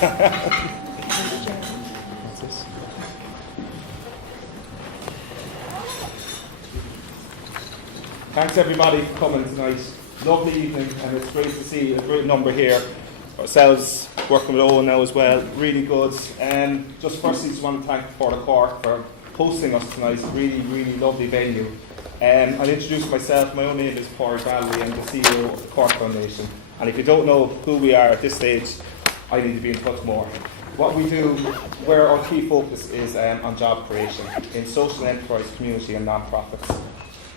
Thanks everybody for coming tonight. Lovely evening, and it's great to see a great number here. Ourselves working with Owen now as well, really good. Just firstly, just want to thank the Port of Cork for hosting us tonight. Really, really lovely venue. I'll introduce myself. My own name is Paul Valerie. I'm the CEO of the Cork Foundation. And if you don't know who we are at this stage, I need to be in touch more. What we do, where our key focus is on job creation in social enterprise, community and non-profits.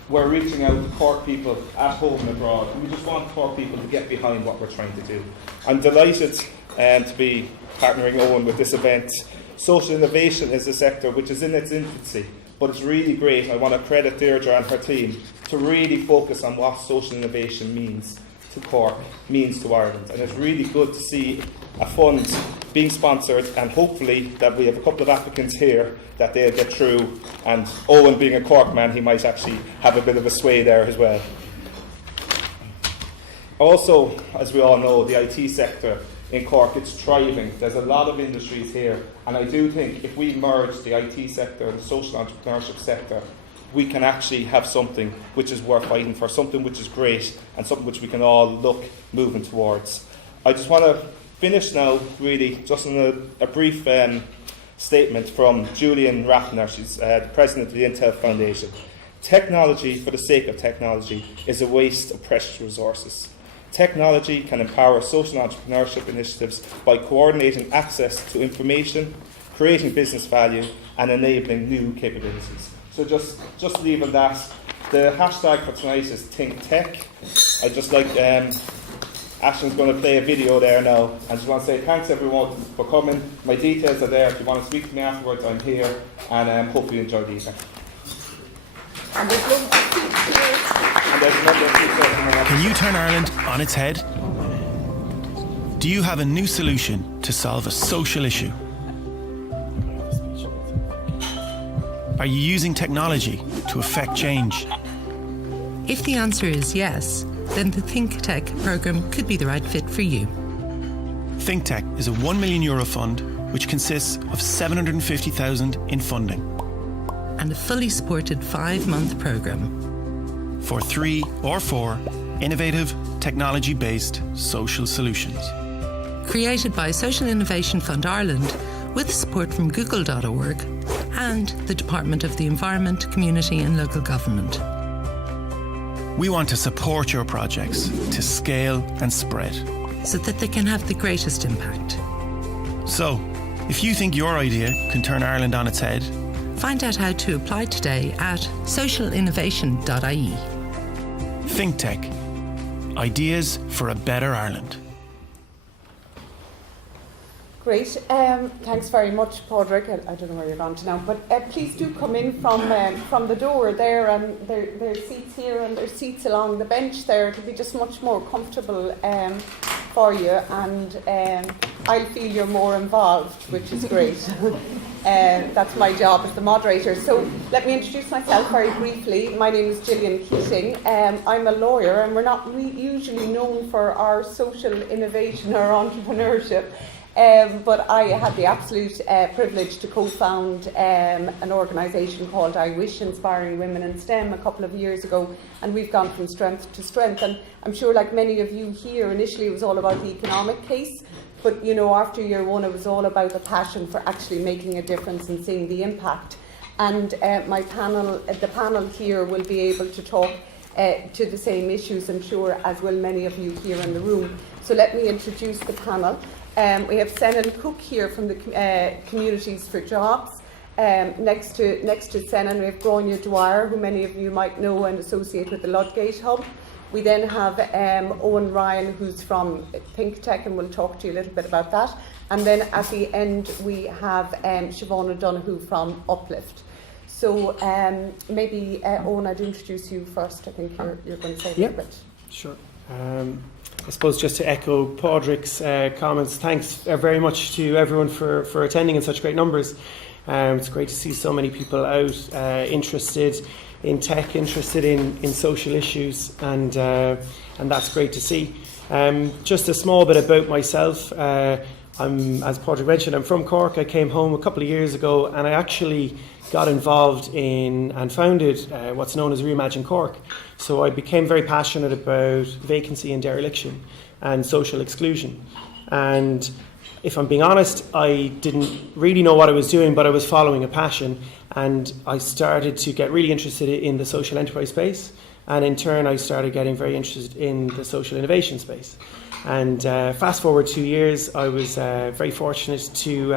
We're reaching out to Cork people at home and abroad, and we just want Cork people to get behind what we're trying to do. I'm delighted to be partnering Owen with this event. Social innovation is a sector which is in its infancy, but it's really great. I want to credit Deirdre and her team to really focus on what social innovation means to Cork, means to Ireland. And it's really good to see a fund being sponsored, and hopefully that we have a couple of applicants here that they'll get through, and Owen being a Cork man, he might actually have a bit of a sway there as well. Also, as we all know, the IT sector in Cork, it's thriving. There's a lot of industries here, and I do think if we merge the IT sector and the social entrepreneurship sector, we can actually have something which is worth fighting for, something which is great, and something which we can all look moving towards. I just want to finish now, really, just in a brief statement from Julian Ratner. She's the president of the Intel Foundation. Technology for the sake of technology is a waste of precious resources. Technology can empower social entrepreneurship initiatives by coordinating access to information, creating business value, and enabling new capabilities. So just leaving that. The hashtag for tonight is ThinkTech. I just like Ashton's going to play a video there now. I just want to say thanks everyone for coming. My details are there. If you want to speak to me afterwards, I'm here, and hope you enjoy the evening. Can you turn Ireland on its head? Do you have a new solution to solve a social issue? Are you using technology to affect change? If the answer is yes, then the ThinkTech programme could be the right fit for you. ThinkTech is a €1 million fund which consists of $750,000 in funding. And a fully supported 5-month programme. For 3 or 4 innovative, technology-based social solutions. Created by Social Innovation Fund Ireland with support from Google.org and the Department of the Environment, Community and Local Government. We want to support your projects to scale and spread, so that they can have the greatest impact. So, if you think your idea can turn Ireland on its head, find out how to apply today at socialinnovation.ie. ThinkTech. Ideas for a better Ireland. Great. Thanks very much, Padraig. I don't know where you're going to now, but please do come in from the door there, and there's seats here and there's seats along the bench there. It'll be just much more comfortable for you, and I'll feel you're more involved, which is great. That's my job as the moderator. So let me introduce myself very briefly. My name is Gillian Keating. I'm a lawyer, and we're not usually known for our social innovation or entrepreneurship. But I had the absolute privilege to co-found an organisation called I Wish, Inspiring Women in STEM, a couple of years ago, and we've gone from strength to strength. And I'm sure, like many of you here, initially it was all about the economic case, but you know, after year one, it was all about the passion for actually making a difference and seeing the impact. And the panel here will be able to talk to the same issues, I'm sure, as will many of you here in the room. So let me introduce the panel. We have Senan Cook here from the Communities for Jobs. Next to Senan, we have Gráinne Dwyer, who many of you might know and associate with the Ludgate Hub. We then have Owen Ryan, who's from ThinkTech, and we'll talk to you a little bit about that. And then at the end, we have Siobhan O'Donoghue from Uplift. So maybe, Owen, I'd introduce you first. I think you're going to say a little bit. Sure. I suppose just to echo Padraig's comments, thanks very much to everyone for attending in such great numbers. It's great to see so many people out interested in tech, interested in social issues, and that's great to see. Just a small bit about myself. As Padraig mentioned, I'm from Cork. I came home a couple of years ago, and I actually got involved in and founded what's known as Reimagine Cork. So I became very passionate about vacancy and dereliction and social exclusion. And if I'm being honest, I didn't really know what I was doing, but I was following a passion, and I started to get really interested in the social enterprise space, and in turn I started getting very interested in the social innovation space. And fast forward 2 years, I was very fortunate to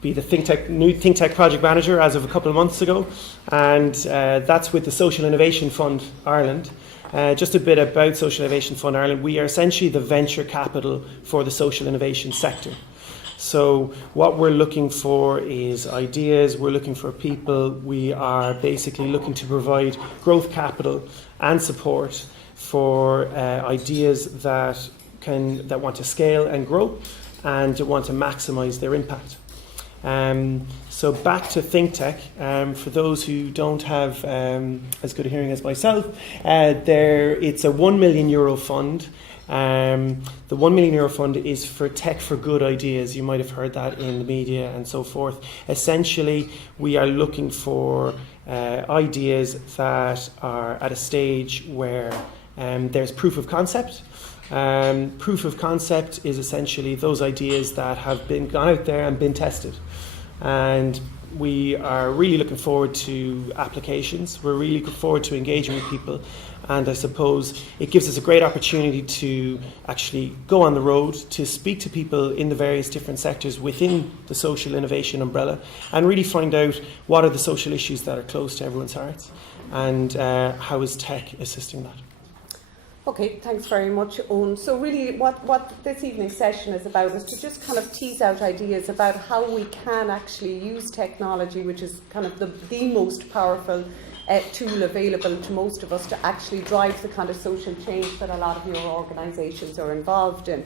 be the new ThinkTech project manager as of a couple of months ago, and that's with the Social Innovation Fund Ireland. Just a bit about Social Innovation Fund Ireland. We are essentially the venture capital for the social innovation sector. So what we're looking for is ideas, we're looking for people, we are basically looking to provide growth capital and support for ideas that want to scale and grow and want to maximise their impact. So back to ThinkTech. For those who don't have as good a hearing as myself, it's a €1 million fund. The €1 million fund is for tech for good ideas. You might have heard that in the media and so forth. Essentially, we are looking for ideas that are at a stage where there's proof of concept. Proof of concept is essentially those ideas that have gone out there and been tested. And we are really looking forward to applications. We're really looking forward to engaging with people. And I suppose it gives us a great opportunity to actually go on the road, to speak to people in the various different sectors within the social innovation umbrella, and really find out what are the social issues that are close to everyone's hearts, and how is tech assisting that. Okay, thanks very much, Owen. So really what this evening's session is about is to just kind of tease out ideas about how we can actually use technology, which is kind of the most powerful tool available to most of us to actually drive the kind of social change that a lot of your organisations are involved in.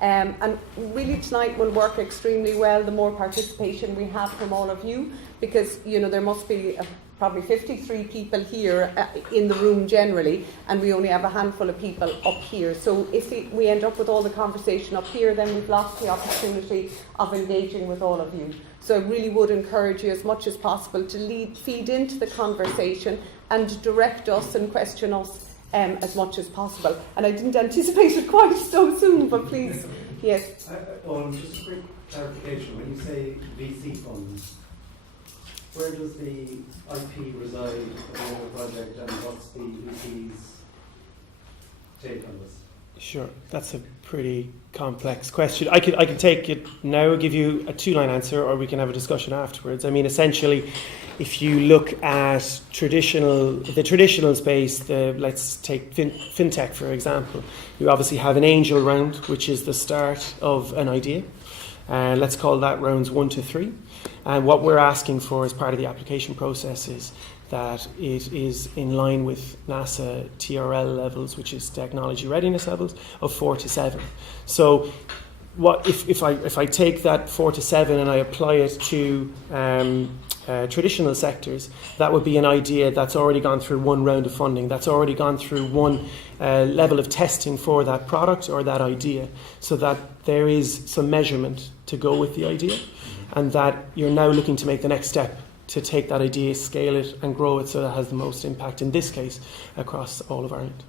And really tonight will work extremely well the more participation we have from all of you, because there must be probably 53 people here in the room generally, and we only have a handful of people up here. So if we end up with all the conversation up here, then we've lost the opportunity of engaging with all of you. So I really would encourage you as much as possible to feed into the conversation and direct us and question us as much as possible. And I didn't anticipate it quite so soon, but please, yes. Just a quick clarification. When you say VC funds, where does the IP reside in the project, and what's the VC's take on this? Sure, that's a pretty complex question. I can take it now, give you a two-line answer, or we can have a discussion afterwards. I mean, essentially, if you look at the traditional space, let's take fintech for example. You obviously have an angel round, which is the start of an idea. Let's call that rounds 1 to 3. And what we're asking for as part of the application process is that it is in line with NASA TRL levels, which is technology readiness levels, of 4 to 7. So what if I take that 4 to 7 and I apply it to traditional sectors, that would be an idea that's already gone through one round of funding, that's already gone through one level of testing for that product or that idea, so that there is some measurement to go with the idea, and that you're now looking to make the next step to take that idea, scale it and grow it so that it has the most impact, in this case, across all of Ireland.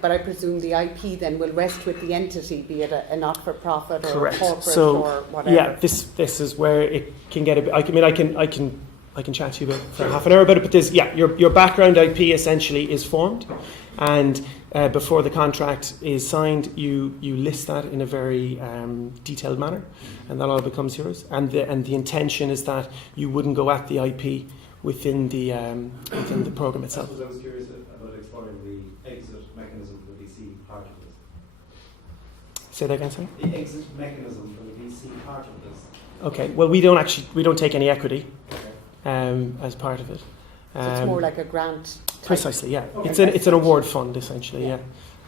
But I presume the IP then will rest with the entity, be it a not-for-profit or Correct. a corporate so, or whatever. Yeah, this is where it can get a bit. I can chat to you about for half an hour about it. But your background IP essentially is formed, and before the contract is signed, you list that in a very detailed manner, and that all becomes yours. And the intention is that you wouldn't go at the IP within the program itself. I was curious about exploring the exit mechanism for the VC part of this. Say that again, sorry? The exit mechanism for the VC part of this. Okay. Well, we don't take any equity as part of it. So it's more like a grant. Precisely, yeah. Okay. It's an award fund essentially, yeah.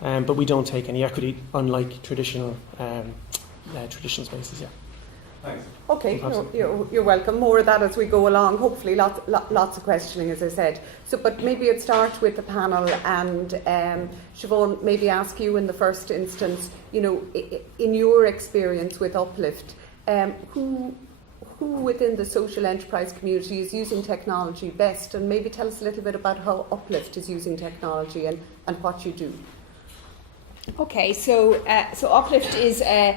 But we don't take any equity, unlike traditional spaces, yeah. Thanks. Okay, you're welcome. More of that as we go along. Hopefully, lots of questioning, as I said. So, but maybe I'd start with the panel, and Siobhan, maybe ask you in the first instance. You know, in your experience with Uplift, who within the social enterprise community is using technology best, and maybe tell us a little bit about how Uplift is using technology and what you do. Okay, so Uplift is a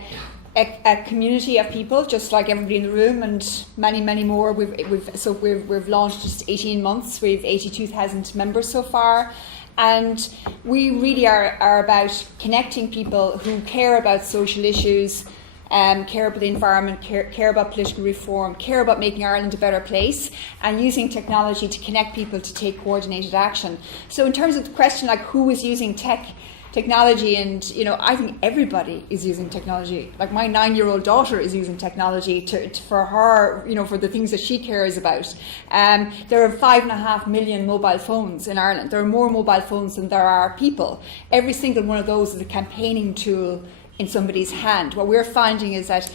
community of people, just like everybody in the room, and many more. We've launched just 18 months. We've 82,000 members so far, and we really are about connecting people who care about social issues, care about the environment, care about political reform, care about making Ireland a better place, and using technology to connect people to take coordinated action. So in terms of the question, like who is using technology, and I think everybody is using technology. Like my 9-year-old daughter is using technology for her, for the things that she cares about. There are 5.5 million mobile phones in Ireland. There are more mobile phones than there are people. Every single one of those is a campaigning tool in somebody's hand. What we're finding is that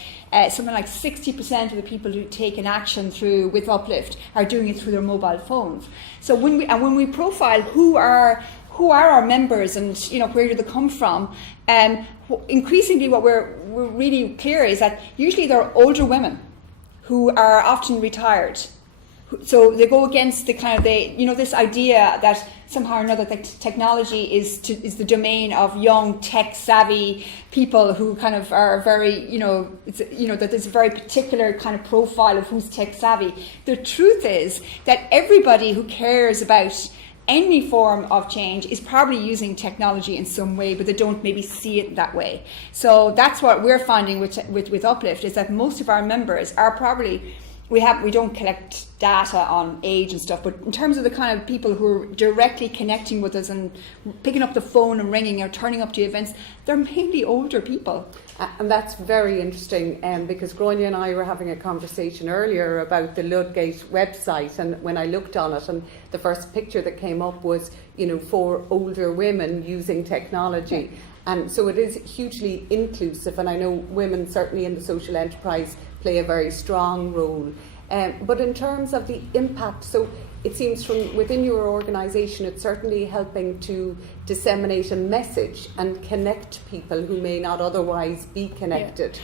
something like 60% of the people who take an action with Uplift are doing it through their mobile phones. So when we profile who are our members and where do they come from, increasingly what we're really clear is that usually they're older women who are often retired. So they go against the kind of this idea that somehow or another that technology is the domain of young tech savvy people who kind of are very that there's a very particular kind of profile of who's tech savvy. The truth is that everybody who cares about any form of change is probably using technology in some way, but they don't maybe see it that way. So that's what we're finding with Uplift, is that most of our members are probably, we don't collect data on age and stuff, but in terms of the kind of people who are directly connecting with us and picking up the phone and ringing or turning up to events, they're mainly older people. And that's very interesting, because Gráinne and I were having a conversation earlier about the Ludgate website, and when I looked on it, and the first picture that came up was, 4 older women using technology. And so it is hugely inclusive, and I know women certainly in the social enterprise play a very strong role. But in terms of the impact, so it seems from within your organisation, it's certainly helping to disseminate a message and connect people who may not otherwise be connected.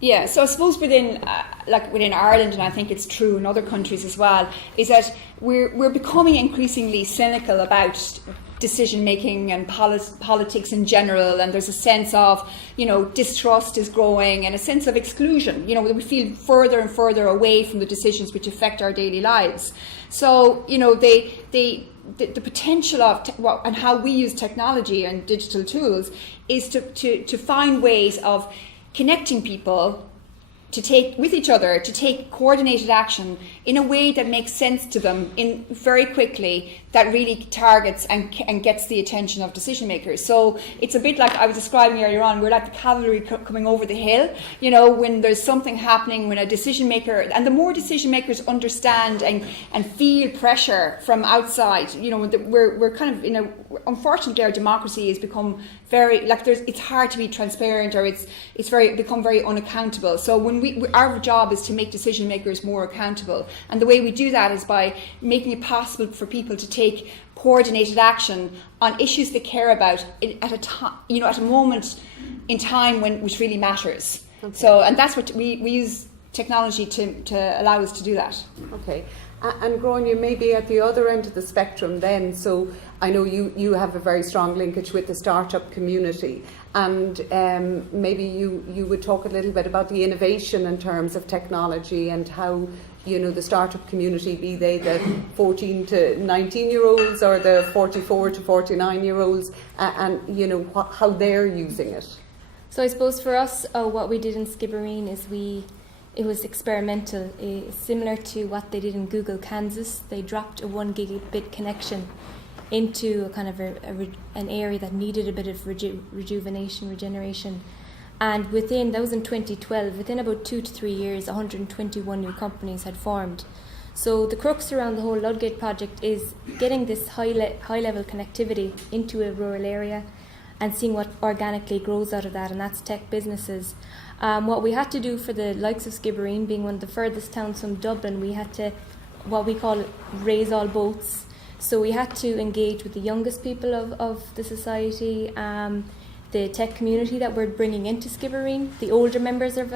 Yeah, so I suppose within Ireland, and I think it's true in other countries as well, is that we're becoming increasingly cynical about decision making and politics in general, and there's a sense of distrust is growing and a sense of exclusion. We feel further and further away from the decisions which affect our daily lives. So the potential of and how we use technology and digital tools is to find ways of connecting people to take with each other, to take coordinated action in a way that makes sense to them very quickly, that really targets and gets the attention of decision makers. So it's a bit like I was describing earlier on, we're like the cavalry coming over the hill, when there's something happening, when a decision maker, and the more decision makers understand and feel pressure from outside, we're kind of, unfortunately our democracy has become very, it's hard to be transparent, or it's become very unaccountable. So when our job is to make decision makers more accountable, and the way we do that is by making it possible for people to take coordinated action on issues they care about at a moment in time which really matters. Okay. So, and that's what we use technology to allow us to do that. Okay. And Gráinne, maybe at the other end of the spectrum then, so I know you have a very strong linkage with the startup community, and maybe you would talk a little bit about the innovation in terms of technology and how the startup community, be they the 14 to 19-year-olds or the 44 to 49-year-olds, and how they're using it. So I suppose for us, what we did in Skibbereen is it was experimental, similar to what they did in Google Kansas. They dropped a 1 gigabit connection into a kind of an area that needed a bit of regeneration. And that was in 2012, within about 2 to 3 years, 121 new companies had formed. So the crux around the whole Ludgate project is getting this high level connectivity into a rural area, and seeing what organically grows out of that, and that's tech businesses. What we had to do for the likes of Skibbereen, being one of the furthest towns from Dublin, we had to, what we call, raise all boats. So we had to engage with the youngest people of the society, the tech community that we're bringing into Skibbereen, the older members of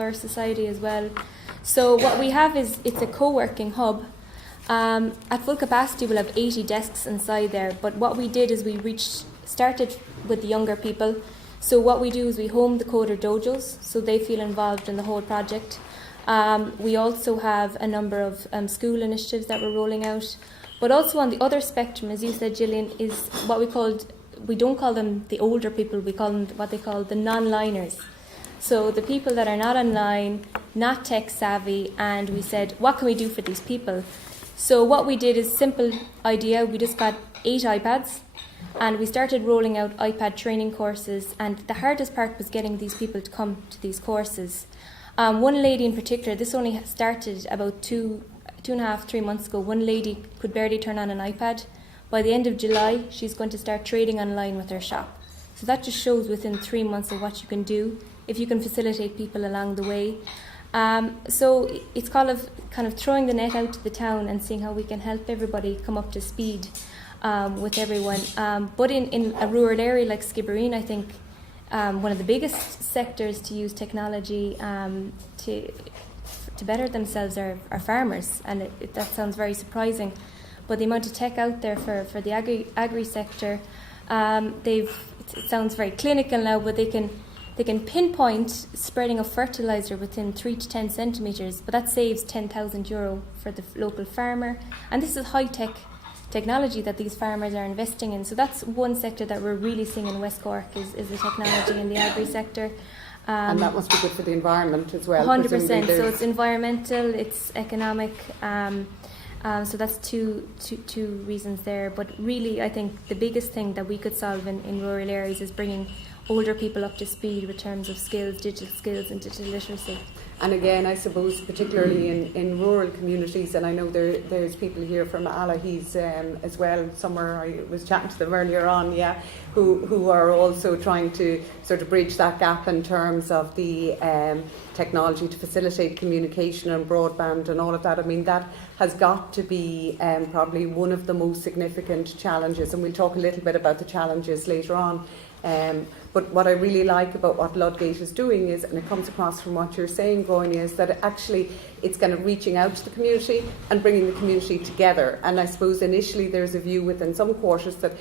our society as well. So what we have is, it's a co-working hub. At full capacity we'll have 80 desks inside there, but what we did is we started with the younger people. So what we do is we home the coder dojos, so they feel involved in the whole project. We also have a number of school initiatives that we're rolling out. But also on the other spectrum, as you said, Gillian, is what we don't call them the older people, we call them what they call the non-liners. So the people that are not online, not tech savvy, and we said, what can we do for these people? So what we did is simple idea, we just got 8 iPads and we started rolling out iPad training courses, and the hardest part was getting these people to come to these courses. One lady in particular, this only started about 2.5-3 months ago. One lady could barely turn on an iPad. By the end of July, she's going to start trading online with her shop. So that just shows within 3 months of what you can do if you can facilitate people along the way. So it's kind of throwing the net out to the town and seeing how we can help everybody come up to speed with everyone. But in a rural area like Skibbereen, I think one of the biggest sectors to use technology to better themselves are farmers, and that sounds very surprising, but the amount of tech out there for the agri sector, it sounds very clinical now, but they can pinpoint spreading of fertilizer within 3 to 10 centimetres, but that saves €10,000 for the local farmer, and this is high-tech technology that these farmers are investing in. So that's one sector that we're really seeing in West Cork is the technology in the agri sector. And that must be good for the environment as well. 100%. So it's environmental, it's economic. So that's two reasons there. But really, I think the biggest thing that we could solve in rural areas is bringing older people up to speed with terms of skills, digital skills and digital literacy. And again, I suppose particularly in rural communities, and I know there's people here from Alahis as well, somewhere I was chatting to them earlier on, who are also trying to sort of bridge that gap in terms of the technology to facilitate communication and broadband and all of that. I mean, that has got to be probably one of the most significant challenges, and we'll talk a little bit about the challenges later on. But what I really like about what Ludgate is doing is, and it comes across from what you're saying, Gráinne, is that actually it's kind of reaching out to the community and bringing the community together. And I suppose initially there's a view within some quarters that,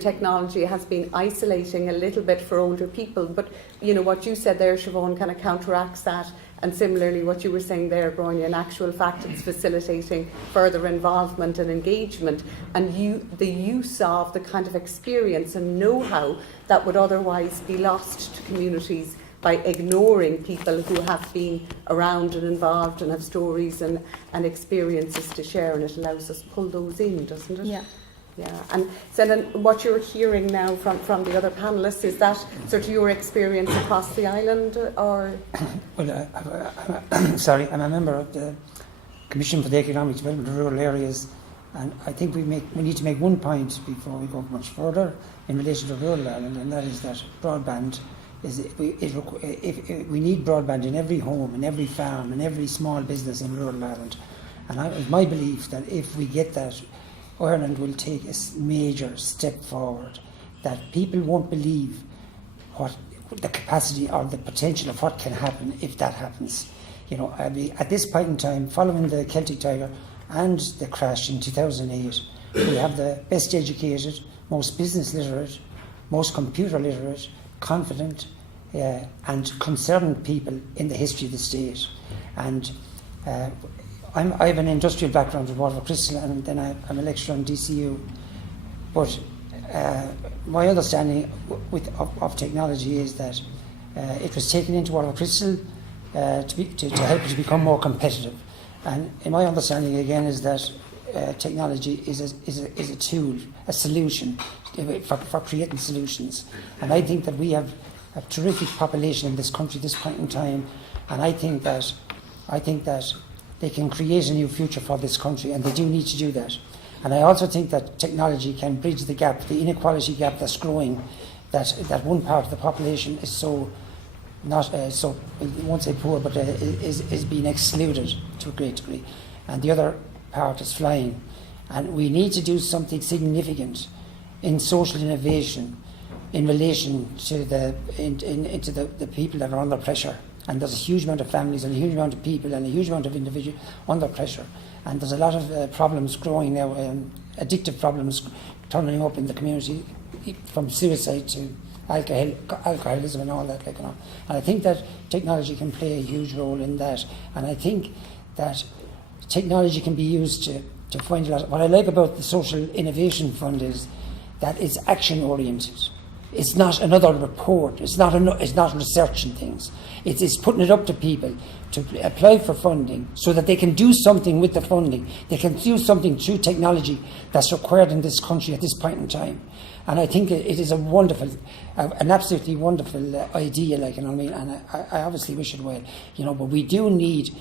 technology has been isolating a little bit for older people. But, what you said there, Siobhan, kind of counteracts that. And similarly, what you were saying there, Gráinne, in actual fact, it's facilitating further involvement and engagement and the use of the kind of experience and know-how that would otherwise be lost to communities by ignoring people who have been around and involved and have stories and experiences to share, and it allows us to pull those in, doesn't it? Yeah. Yeah, and so then what you're hearing now from the other panellists, is that sort of your experience across the island, or? Well, I'm a member of the Commission for the Economic Development of Rural Areas, and I think we need to make one point before we go much further in relation to rural Ireland, and that is that broadband we need broadband in every home, in every farm, in every small business in rural Ireland, and it's my belief that if we get that, Ireland will take a major step forward, that people won't believe what the capacity or the potential of what can happen if that happens. At this point in time, following the Celtic Tiger and the crash in 2008, we have the best educated, most business literate, most computer literate, confident and concerned people in the history of the state. And I have an industrial background with Waterford Crystal, and then I'm a lecturer on DCU. But my understanding of technology is that it was taken into Waterford Crystal to help it to become more competitive. And in my understanding, again, is that technology is a tool, a solution for creating solutions. And I think that we have a terrific population in this country at this point in time, and I think that they can create a new future for this country, and they do need to do that. And I also think that technology can bridge the gap, the inequality gap that's growing that one part of the population is so not so, I won't say poor, but is being excluded to a great degree, and the other part is flying. And we need to do something significant in social innovation in relation to into the people that are under pressure. And there's a huge amount of families and a huge amount of people and a huge amount of individuals under pressure. And there's a lot of problems growing now, addictive problems turning up in the community, from suicide to alcoholism and all that. And I think that technology can play a huge role in that. And I think that technology can be used to find a lot. What I like about the Social Innovation Fund is that it's action oriented. It's not another report. It's not researching things. It's putting it up to people to apply for funding so that they can do something with the funding. They can do something through technology that's required in this country at this point in time. And I think it is an absolutely wonderful idea. And I obviously wish it well. But we do need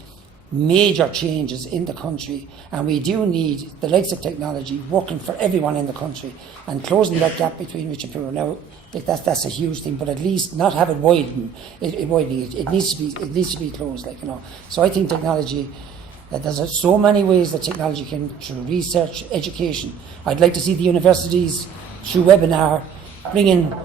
major changes in the country, and we do need the likes of technology working for everyone in the country and closing that gap between rich and poor. Now, that's a huge thing, but at least not have it widen. It needs to be closed. So I think technology. There's so many ways that technology can, through research, education. I'd like to see the universities, through webinar, bring in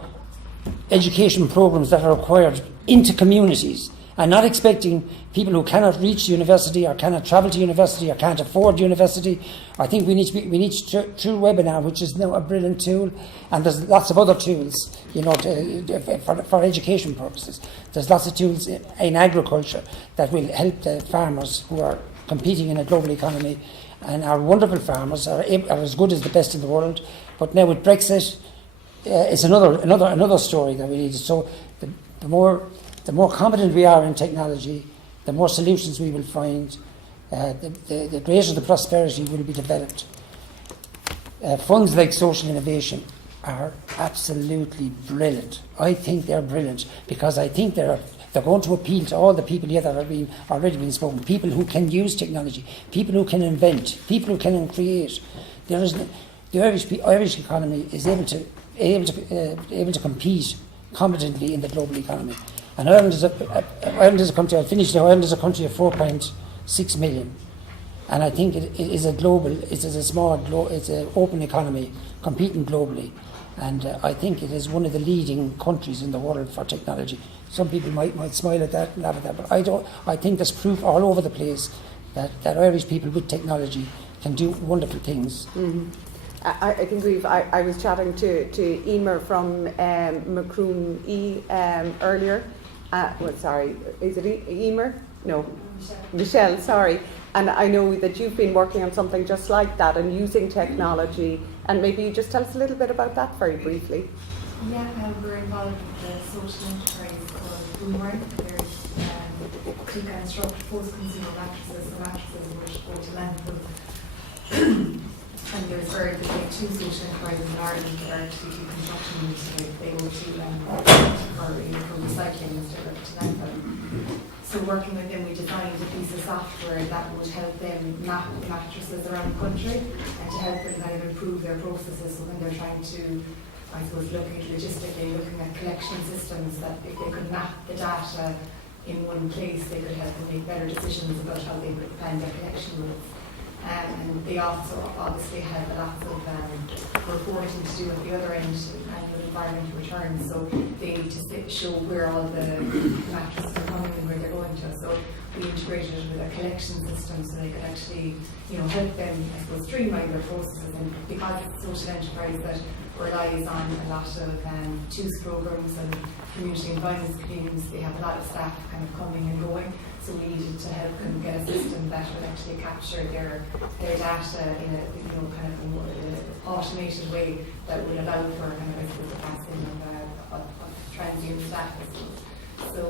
education programs that are required into communities, and not expecting people who cannot reach university or cannot travel to university or can't afford university. I think we need through webinar, which is now a brilliant tool, and there's lots of other tools, for education purposes. There's lots of tools in agriculture that will help the farmers who are competing in a global economy, and our wonderful farmers are as good as the best in the world. But now with Brexit, it's another story that we need. So the more competent we are in technology, the more solutions we will find, the greater the prosperity will be developed. Funds like Social Innovation are absolutely brilliant. I think they're brilliant because I think they're going to appeal to all the people here that have already been spoken. People who can use technology, people who can invent, people who can create. The Irish economy is able to compete competently in the global economy. And Ireland is a country. I'll finish now. Ireland is a country of 4.6 million, and I think it is a global. It's an open economy competing globally, and I think it is one of the leading countries in the world for technology. Some people might smile at that and laugh at that, but I don't. I think there's proof all over the place that Irish people with technology can do wonderful things. Mm-hmm. I think I was chatting to Emer from Macroom earlier. Is it Emer? No, Michelle, sorry. And I know that you've been working on something just like that and using technology. And maybe you just tell us a little bit about that very briefly. Yeah, we're involved with the social enterprise called Boomerang. They're to construct post-consumer mattresses, so mattresses which go to landfill. And there's two social enterprises in Ireland that are actually do construction industry. They go to for recycling instead of to landfill. So working with them, we designed a piece of software that would help them map mattresses around the country and to help them kind of improve their processes. So when they're trying to, I suppose, looking at collection systems, that if they could map the data in one place, they could help them make better decisions about how they would plan their collection routes. And they also obviously have lots of reporting to do at the other end, annual environmental returns. So they need to show where all the mattresses are coming and where they're going to. So we integrated it with a collection system so they could actually, help them, I suppose, streamline their processes. And because it's a social enterprise that relies on a lot of TUS programs and community and finance schemes, they have a lot of staff kind of coming and going. So we needed to help them get a system that would actually capture their data in a kind of a more automated way that would allow for kind of the passing of transient staff. So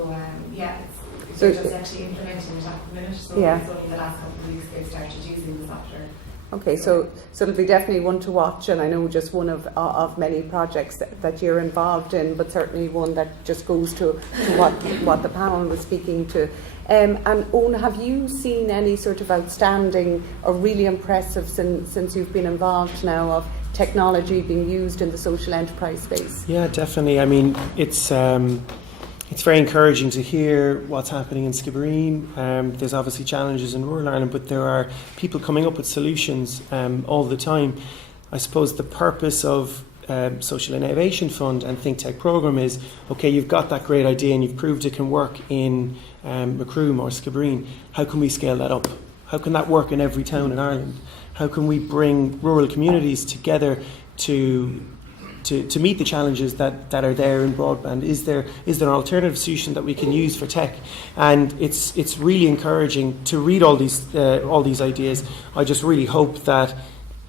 they're just actually implementing it at the minute. So it's only the last couple of weeks they've started using the software. Okay, so it'll be definitely one to watch, and I know just one of many projects that you're involved in, but certainly one that just goes to what the panel was speaking to. And Owen, have you seen any sort of outstanding or really impressive since you've been involved now of technology being used in the social enterprise space? Yeah, definitely. I mean, it's very encouraging to hear what's happening in Skibbereen. There's obviously challenges in rural Ireland, but there are people coming up with solutions all the time. I suppose the purpose of Social Innovation Fund and ThinkTech programme is, okay, you've got that great idea and you've proved it can work in Macroom or Skibbereen. How can we scale that up? How can that work in every town in Ireland? How can we bring rural communities together to meet the challenges that are there in broadband? Is there an alternative solution that we can use for tech? And it's really encouraging to read all these ideas. I just really hope that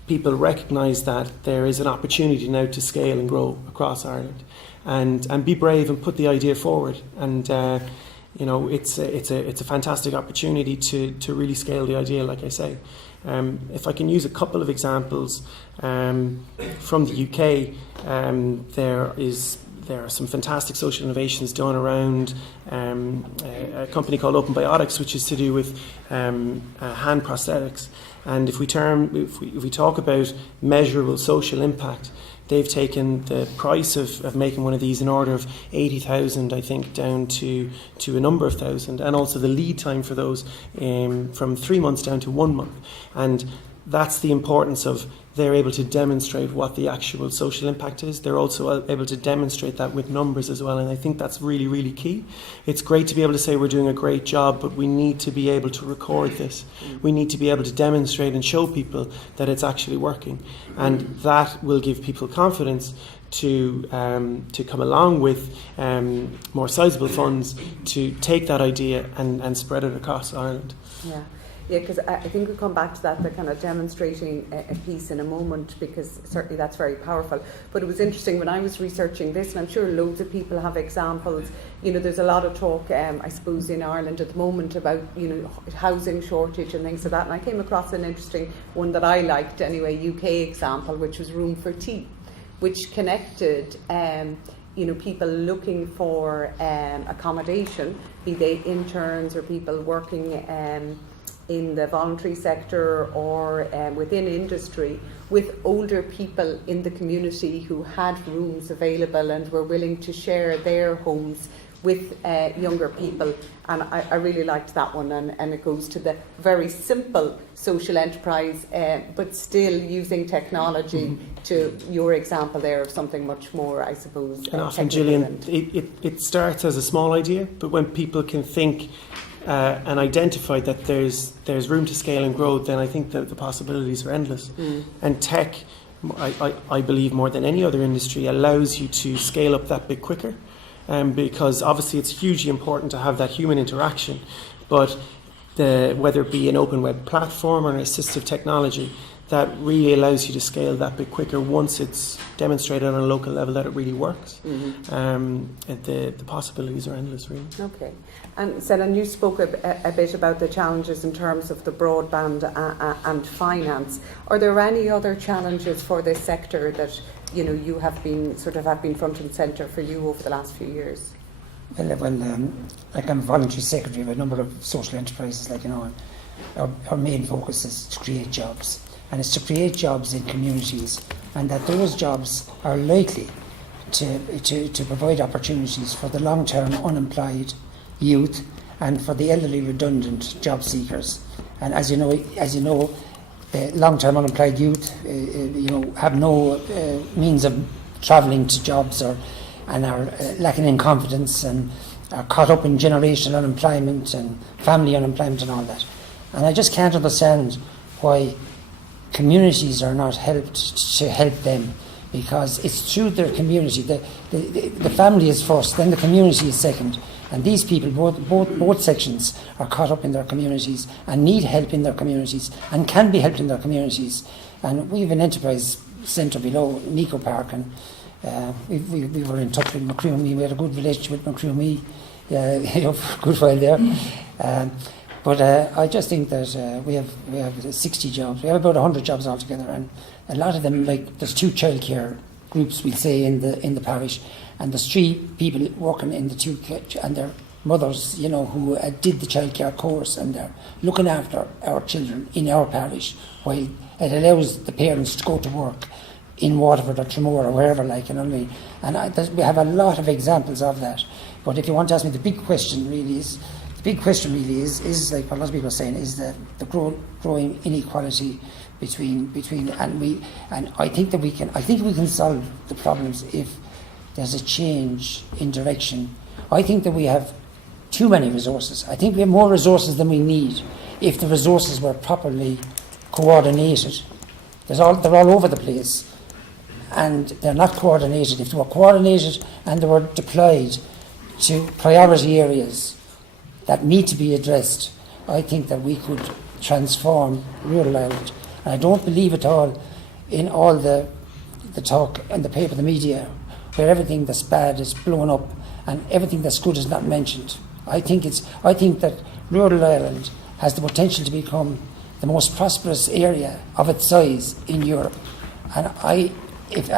people recognise that there is an opportunity now to scale and grow across Ireland, and be brave and put the idea forward. And it's a fantastic opportunity to really scale the idea, like I say. If I can use a couple of examples from the UK, there are some fantastic social innovations done around a company called Open Biotics, which is to do with hand prosthetics. And if we talk about measurable social impact, they've taken the price of making one of these in order of 80,000, I think, down to a number of thousand, and also the lead time for those from 3 months down to 1 month. And that's the importance of they're able to demonstrate what the actual social impact is. They're also able to demonstrate that with numbers as well, and I think that's really, really key. It's great to be able to say we're doing a great job, but we need to be able to record this. We need to be able to demonstrate and show people that it's actually working, and that will give people confidence to come along with more sizable funds to take that idea and spread it across Ireland. Yeah, because I think we'll come back to that, the kind of demonstrating a piece in a moment, because certainly that's very powerful. But it was interesting when I was researching this, and I'm sure loads of people have examples. There's a lot of talk, I suppose, in Ireland at the moment about, housing shortage and things like that. And I came across an interesting one that I liked anyway, UK example, which was Room for Tea, which connected people looking for accommodation, be they interns or people working in the voluntary sector or within industry, with older people in the community who had rooms available and were willing to share their homes with younger people. And I really liked that one, and it goes to the very simple social enterprise, but still using technology to your example there of something much more, I suppose. And often, Gillian, it starts as a small idea, but when people can think and identify that there's room to scale and grow, then I think that the possibilities are endless. And tech, I believe more than any other industry, allows you to scale up that bit quicker, because obviously it's hugely important to have that human interaction, but whether it be an open web platform or an assistive technology, that really allows you to scale that bit quicker once it's demonstrated on a local level that it really works. The possibilities are endless, really. Okay. And Senan, you spoke a bit about the challenges in terms of the broadband and finance. Are there any other challenges for this sector that you have been front and centre for you over the last few years? Well, like I'm a voluntary secretary of a number of social enterprises, our main focus is to create jobs. And it's to create jobs in communities, and that those jobs are likely to provide opportunities for the long-term unemployed youth and for the elderly redundant job seekers. And as you know, the long-term unemployed youth, have no means of travelling to jobs and are lacking in confidence and are caught up in generational unemployment and family unemployment and all that. And I just can't understand why communities are not helped to help them, because it's through their community. The family is first, then the community is second. And these people, both sections, are caught up in their communities and need help in their communities and can be helped in their communities. And we have an enterprise centre below Nico Park, and we were in touch with Macroom. We had a good relationship with Macroom for a good while there. But I just think that we have 60 jobs. We have about 100 jobs altogether, and a lot of them, there's 2 childcare groups, we'll say, in the parish, and there's 3 people working in the 2, and their mothers, who did the childcare course, and they're looking after our children in our parish, while it allows the parents to go to work, in Waterford or Tramore or wherever, like, you know what I mean? And we have a lot of examples of that. But if you want to ask me, the big question really is like what a lot of people are saying, is the growing inequality between and I think we can solve the problems if there's a change in direction. I think that we have too many resources. I think we have more resources than we need if the resources were properly coordinated. They're all over the place, and they're not coordinated. If they were coordinated and they were deployed to priority areas that need to be addressed, I think that we could transform rural Ireland. And I don't believe at all in all the talk and the paper, the media, where everything that's bad is blown up and everything that's good is not mentioned. I think that rural Ireland has the potential to become the most prosperous area of its size in Europe. And if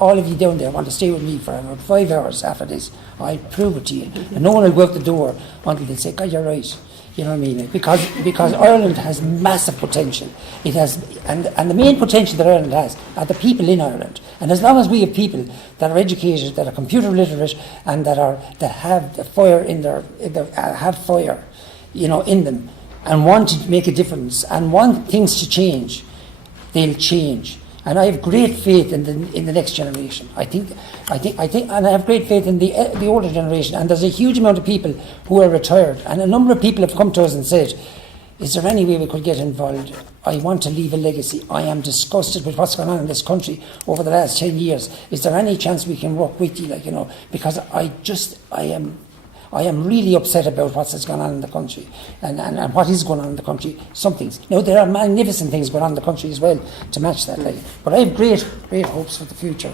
all of you down there want to stay with me for about 5 hours after this, I'll prove it to you. And no one will go out the door until they say, God, you're right. You know what I mean? Because Ireland has massive potential. It has, and the main potential that Ireland has are the people in Ireland. And as long as we have people that are educated, that are computer literate, and that have the fire in have fire, you know, in them, and want to make a difference and want things to change, they'll change. And I have great faith in the next generation. I think, and I have great faith in the older generation. And there's a huge amount of people who are retired, and a number of people have come to us and said, "Is there any way we could get involved? I want to leave a legacy. I am disgusted with what's gone on in this country over the last 10 years. Is there any chance we can work with you? Like, you know, because I am really upset about what's going on in the country and what is going on in the country. Some things. Now, there are magnificent things going on in the country as well to match that. Like, but I have great hopes for the future.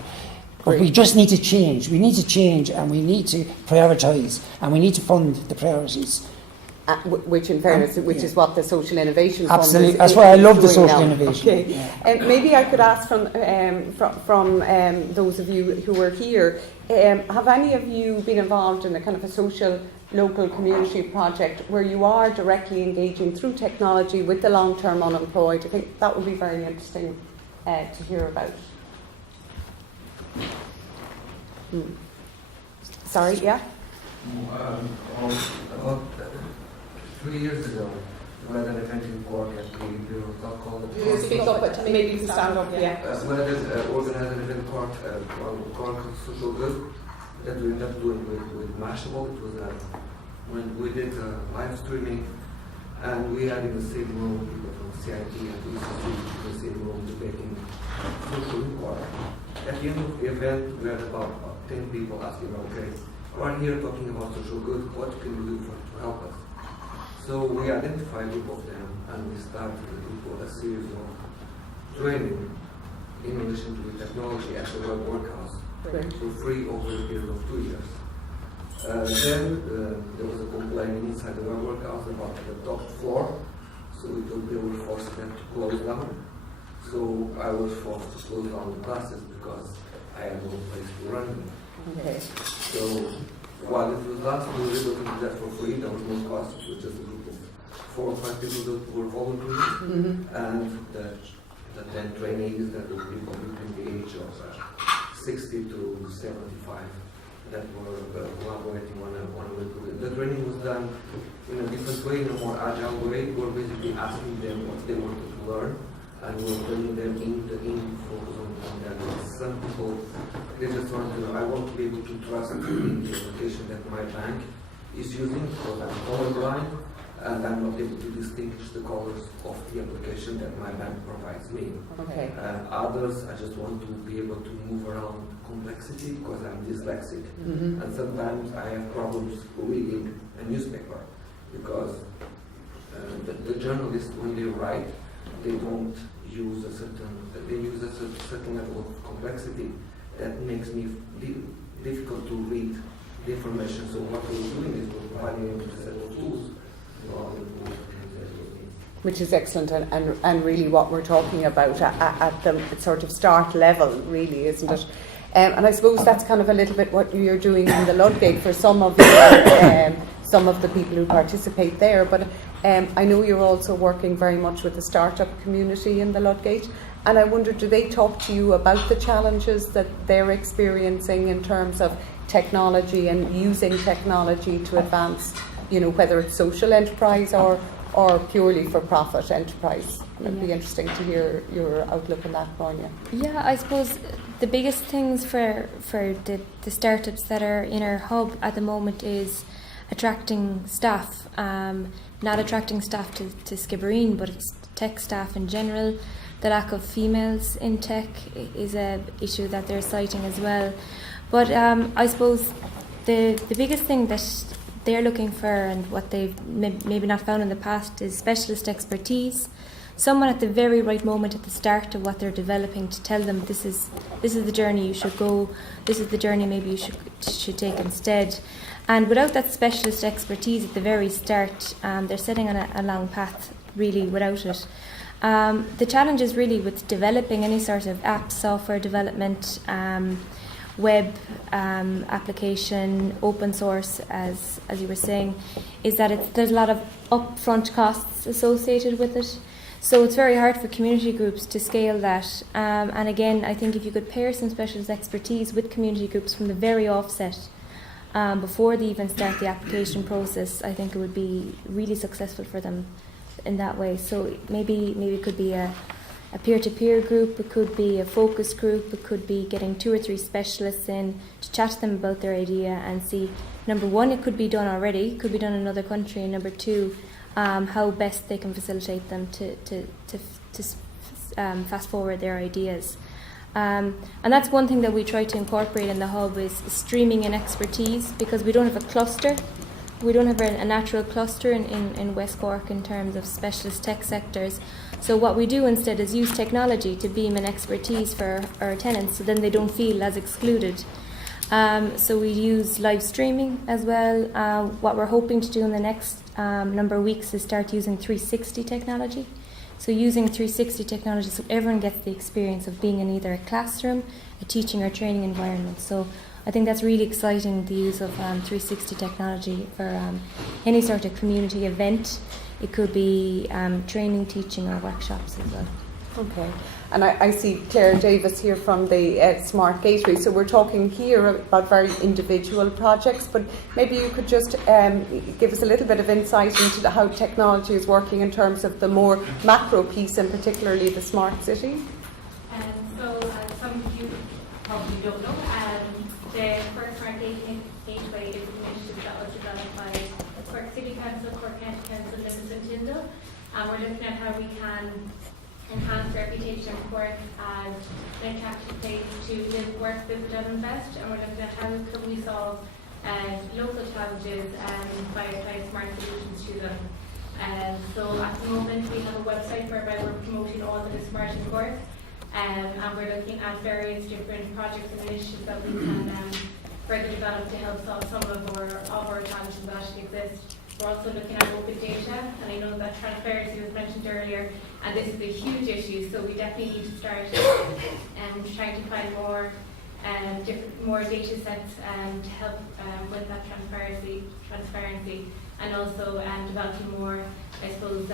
But we just need to change. We need to change, and we need to prioritise, and we need to fund the priorities. Which, in fairness, is what the Social Innovation Fund Absolutely. That's why I love the Social Innovation. Okay. Yeah. Maybe I could ask from those of you who were here, have any of you been involved in a kind of a social local community project where you are directly engaging through technology with the long-term unemployed? I think that would be very interesting to hear about. Sorry, yeah? About 3 years ago, we had an event in Cork at the Bureau called... You speak up, but maybe you stand up, yeah. We had organized an event in Cork called Cork Social Good that we ended up doing with Mashable. It was when we did live streaming, and we had in the same room people from CIT and UCC in the same room debating social in Cork. At the end of the event, we had about 10 people asking, okay, we're here talking about social good, what can we do to help us? So we identified a group of them, and we started a series of training in relation to the technology at the web workhouse for free over a period of 2 years. Then there was a complaint inside the web workhouse about the top floor, so they were forced them to close down. So I was forced to close down the classes because I had no place to run them. Okay. So while it was last, we were able to do that for free. There was no cost. It was just a group of 4 or 5 people that were volunteering, and the 10 trainees that were people between the age of 60 to 75 that were collaborating on a the training was done in a different way, in a more agile way. We were basically asking them what they wanted to learn, and we were bringing them in focus on that. Some people, they just want to know, I want to be able to trust in the application that my bank is using because I'm colorblind and I'm not able to distinguish the colors of the application that my bank provides me. Okay. Others, I just want to be able to move around complexity because I'm dyslexic. And sometimes I have problems reading a newspaper because the journalists, when they write, they don't use a certain level of complexity that makes me difficult to read the information. So what we're doing is we're providing them with a set of tools. Which is excellent, and really what we're talking about at the sort of start level, really, isn't it? And I suppose that's kind of a little bit what you're doing in the Ludgate for some of the people who participate there. But I know you're also working very much with the startup community in the Ludgate. And I wonder, do they talk to you about the challenges that they're experiencing in terms of technology and using technology to advance, whether it's social enterprise or purely for profit enterprise? It'd be interesting to hear your outlook on that, Grania. Yeah, I suppose the biggest things for the startups that are in our hub at the moment is attracting staff. Not attracting staff to Skibbereen, but it's tech staff in general. The lack of females in tech is an issue that they're citing as well. But I suppose the biggest thing that they're looking for, and what they've maybe not found in the past, is specialist expertise. Someone at the very right moment at the start of what they're developing to tell them this is the journey you should go, this is the journey maybe you should take instead. And without that specialist expertise at the very start, they're setting on a long path really without it. The challenge is really with developing any sort of app, software development, web application, open source, as you were saying, is that there's a lot of upfront costs associated with it. So it's very hard for community groups to scale that. And again, I think if you could pair some specialist expertise with community groups from the very offset, before they even start the application process, I think it would be really successful for them in that way. So maybe it could be a peer-to-peer group, it could be a focus group, it could be getting 2 or 3 specialists in to chat to them about their idea and see, number one, it could be done already, it could be done in another country, and number two, how best they can facilitate them to fast forward their ideas. And that's one thing that we try to incorporate in the hub is streaming in expertise, because we don't have a cluster. We don't have a natural cluster in West Cork in terms of specialist tech sectors. So what we do instead is use technology to beam in expertise for our tenants, so then they don't feel as excluded. So we use live streaming as well. What we're hoping to do in the next number of weeks is start using 360 technology. So using 360 technology so everyone gets the experience of being in either a classroom, a teaching or training environment. So I think that's really exciting, the use of 360 technology for any sort of community event. It could be training, teaching or workshops as well. Okay. And I see Claire Davis here from the Smart Gateway. So we're talking here about very individual projects, but maybe you could just give us a little bit of insight into how technology is working in terms of the more macro piece, and particularly the smart city. So some of you probably don't know, the Cork Smart Gateway is an initiative that was developed by Cork City Council, Cork County Council, Limerick and Tyndall. And we're looking at how we can enhance reputation of Cork as an attractive place to live, work, visit and invest, and we're looking at how can we solve local challenges by applying smart solutions to them. So at the moment we have a website whereby we're promoting all that is smart in Cork, and we're looking at various different projects and initiatives that we can further develop to help solve some of our challenges that actually exist. We're also looking at open data, and I know that transparency was mentioned earlier, and this is a huge issue, so we definitely need to start trying to find more data sets to help with that transparency, and also developing more, I suppose,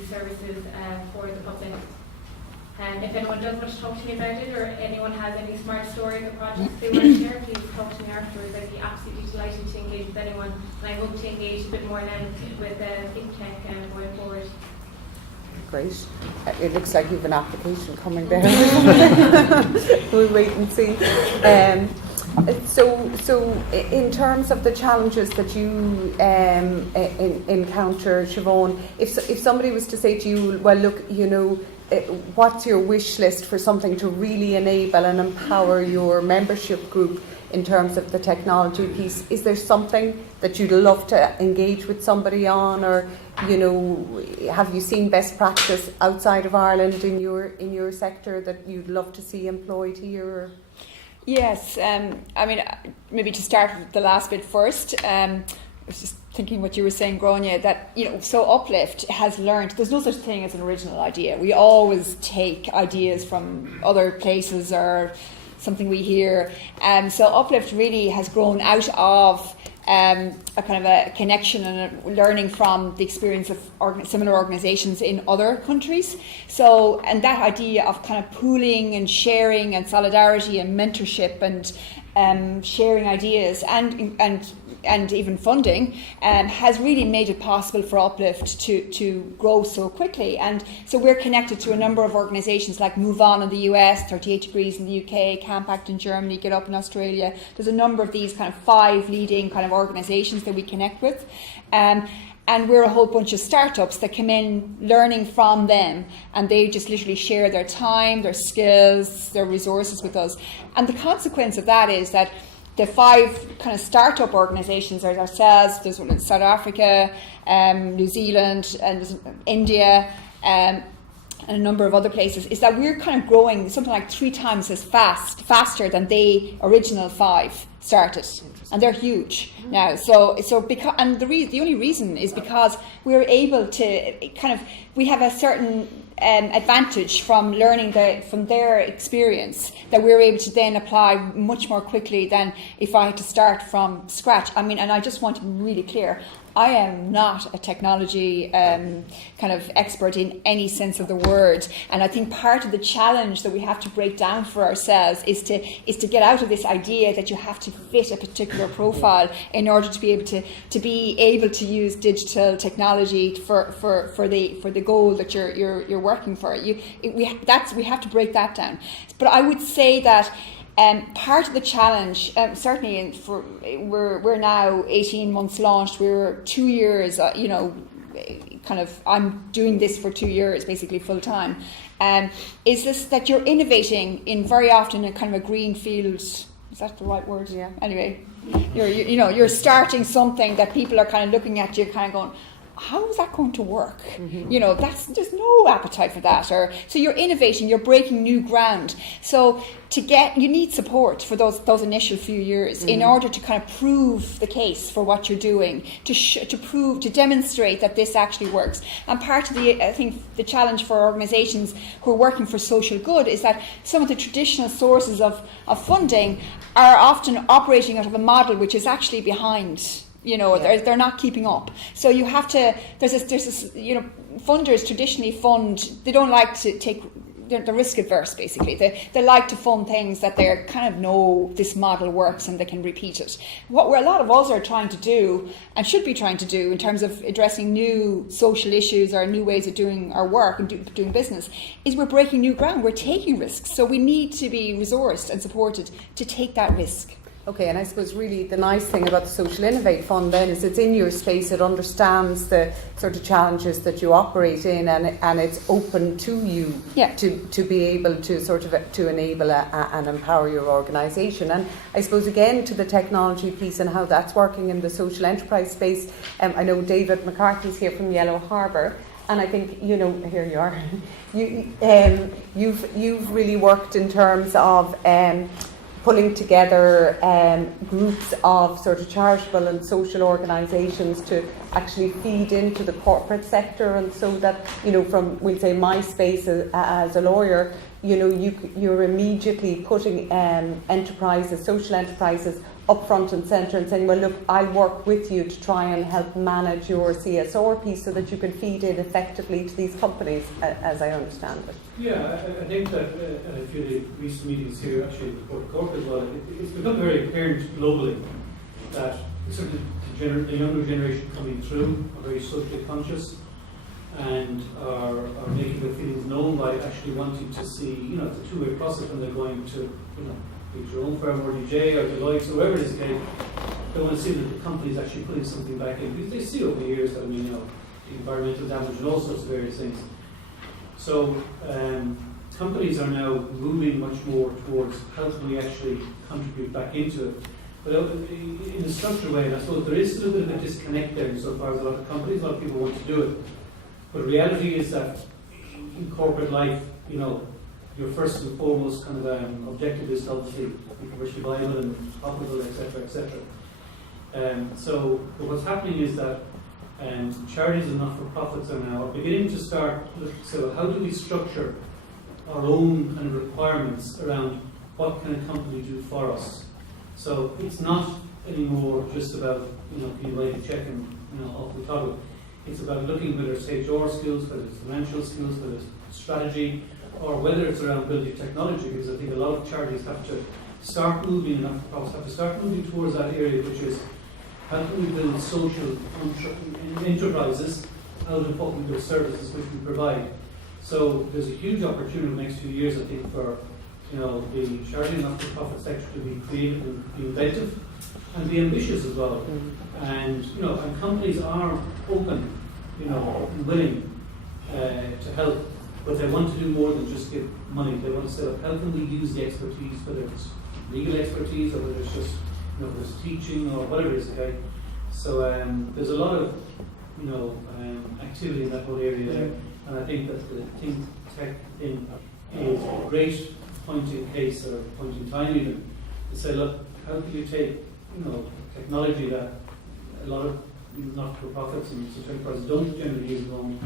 e-services for the public. If anyone does want to talk to me about it, or anyone has any smart stories or projects they want to share, please talk to me afterwards. I'd be absolutely delighted to engage with anyone, and I hope to engage a bit more now with ThinkTech going forward. Great. It looks like you have an application coming there. We'll wait and see. So in terms of the challenges that you encounter, Siobhan, if somebody was to say to you, well, look, what's your wish list for something to really enable and empower your membership group in terms of the technology piece? Is there something that you'd love to engage with somebody on, or have you seen best practice outside of Ireland in your sector that you'd love to see employed here? Yes, I mean, maybe to start with the last bit first. I was just thinking what you were saying, Grania, that, so Uplift has learned there's no such thing as an original idea. We always take ideas from other places or something we hear. So Uplift really has grown out of a kind of a connection and a learning from the experience of similar organisations in other countries. So, and that idea of kind of pooling and sharing and solidarity and mentorship and sharing ideas and even funding has really made it possible for Uplift to grow so quickly. And so we're connected to a number of organisations like Move On in the US, 38 Degrees in the UK, Camp Act in Germany, Get Up in Australia. There's a number of these kind of 5 leading kind of organisations that we connect with. And we're a whole bunch of startups that come in learning from them, and they just literally share their time, their skills, their resources with us. And the consequence of that is that the 5 kind of startup organisations are ourselves, there's one in South Africa, New Zealand, and there's India, and a number of other places, is that we're kind of growing something like 3 times as faster than the original 5 started. And they're huge now. So because, and the only reason is because we're able to kind of, we have a certain advantage from learning from their experience that we're able to then apply much more quickly than if I had to start from scratch. I mean, and I just want to be really clear, I am not a technology kind of expert in any sense of the word, and I think part of the challenge that we have to break down for ourselves is to get out of this idea that you have to fit a particular profile in order to be able to use digital technology for the goal that you're working for. We have to break that down. But I would say that. Part of the challenge, certainly we're now 18 months launched, we're 2 years, I'm doing this for 2 years, basically full time, is this that you're innovating in very often a kind of a green field, is that the right word? Yeah. Anyway, you're starting something that people are kind of looking at you kind of going, how is that going to work? Mm-hmm. There's no appetite for that. So you're innovating, you're breaking new ground. So you need support for those initial few years, mm-hmm. in order to kind of prove the case for what you're doing, to demonstrate that this actually works. And part of I think the challenge for organisations who are working for social good is that some of the traditional sources of funding are often operating out of a model which is actually behind. They're not keeping up. So you have to. There's this. Funders traditionally fund. They don't like to take. They're risk adverse, basically. They like to fund things that they kind of know this model works and they can repeat it. What a lot of us are trying to do and should be trying to do in terms of addressing new social issues or new ways of doing our work and doing business is we're breaking new ground. We're taking risks. So we need to be resourced and supported to take that risk. Okay, and I suppose really the nice thing about the Social Innovate Fund then is it's in your space, it understands the sort of challenges that you operate in, and it's open to you, yeah. to be able to sort of to enable and empower your organisation. And I suppose again to the technology piece and how that's working in the social enterprise space, I know David McCarthy's here from Yellow Harbour. And I think, here you are, you've really worked in terms of pulling together groups of sort of charitable and social organisations to actually feed into the corporate sector, and so that, from, we'll say, my space as a lawyer, you're immediately putting social enterprises up front and centre and saying, well, look, I'll work with you to try and help manage your CSR piece so that you can feed in effectively to these companies, as I understand it. Yeah, I think that a few of the recent meetings here, actually at the Port of Cork as well, it's become very apparent globally that certainly the younger generation coming through are very socially conscious and are making their feelings known by actually wanting to see, it's a two-way process when they're going to, be your own firm or DJ or Deloitte, so whoever it is, they want to see that the company is actually putting something back in, because they see over the years that, the environmental damage and all sorts of various things. So companies are now moving much more towards how can we actually contribute back into it, but in a structured way. And I suppose there is still a bit of a disconnect there insofar as a lot of companies, a lot of people want to do it, but the reality is that in corporate life, your first and foremost kind of objective is to obviously be commercially viable and profitable, etc., etc. But what's happening is that charities and not-for-profits are now beginning to start. So how do we structure our own kind of requirements around what can a company do for us? So it's not anymore just about, can you write a check and, off the top. It's about looking whether it's HR skills, whether it's financial skills, whether it's strategy, or whether it's around building technology, because I think a lot of charities have to start moving, and not-for-profits have to start moving towards that area, which is how can we build social enterprises out of what we do, services which we provide. So there's a huge opportunity in the next few years, I think, for the charity and not-for-profit sector to be creative and be inventive and be ambitious as well. And and companies are open, and willing to help, but they want to do more than just give money. They want to say, how can we use the expertise, whether it's legal expertise or whether it's just there's teaching or whatever it is. Okay, so there's a lot of activity in that whole area there, and I think that the ThinkTech thing is a great point in case or point in time even to say, look, how can you take technology that a lot of not-for-profits and such enterprises don't generally use at home,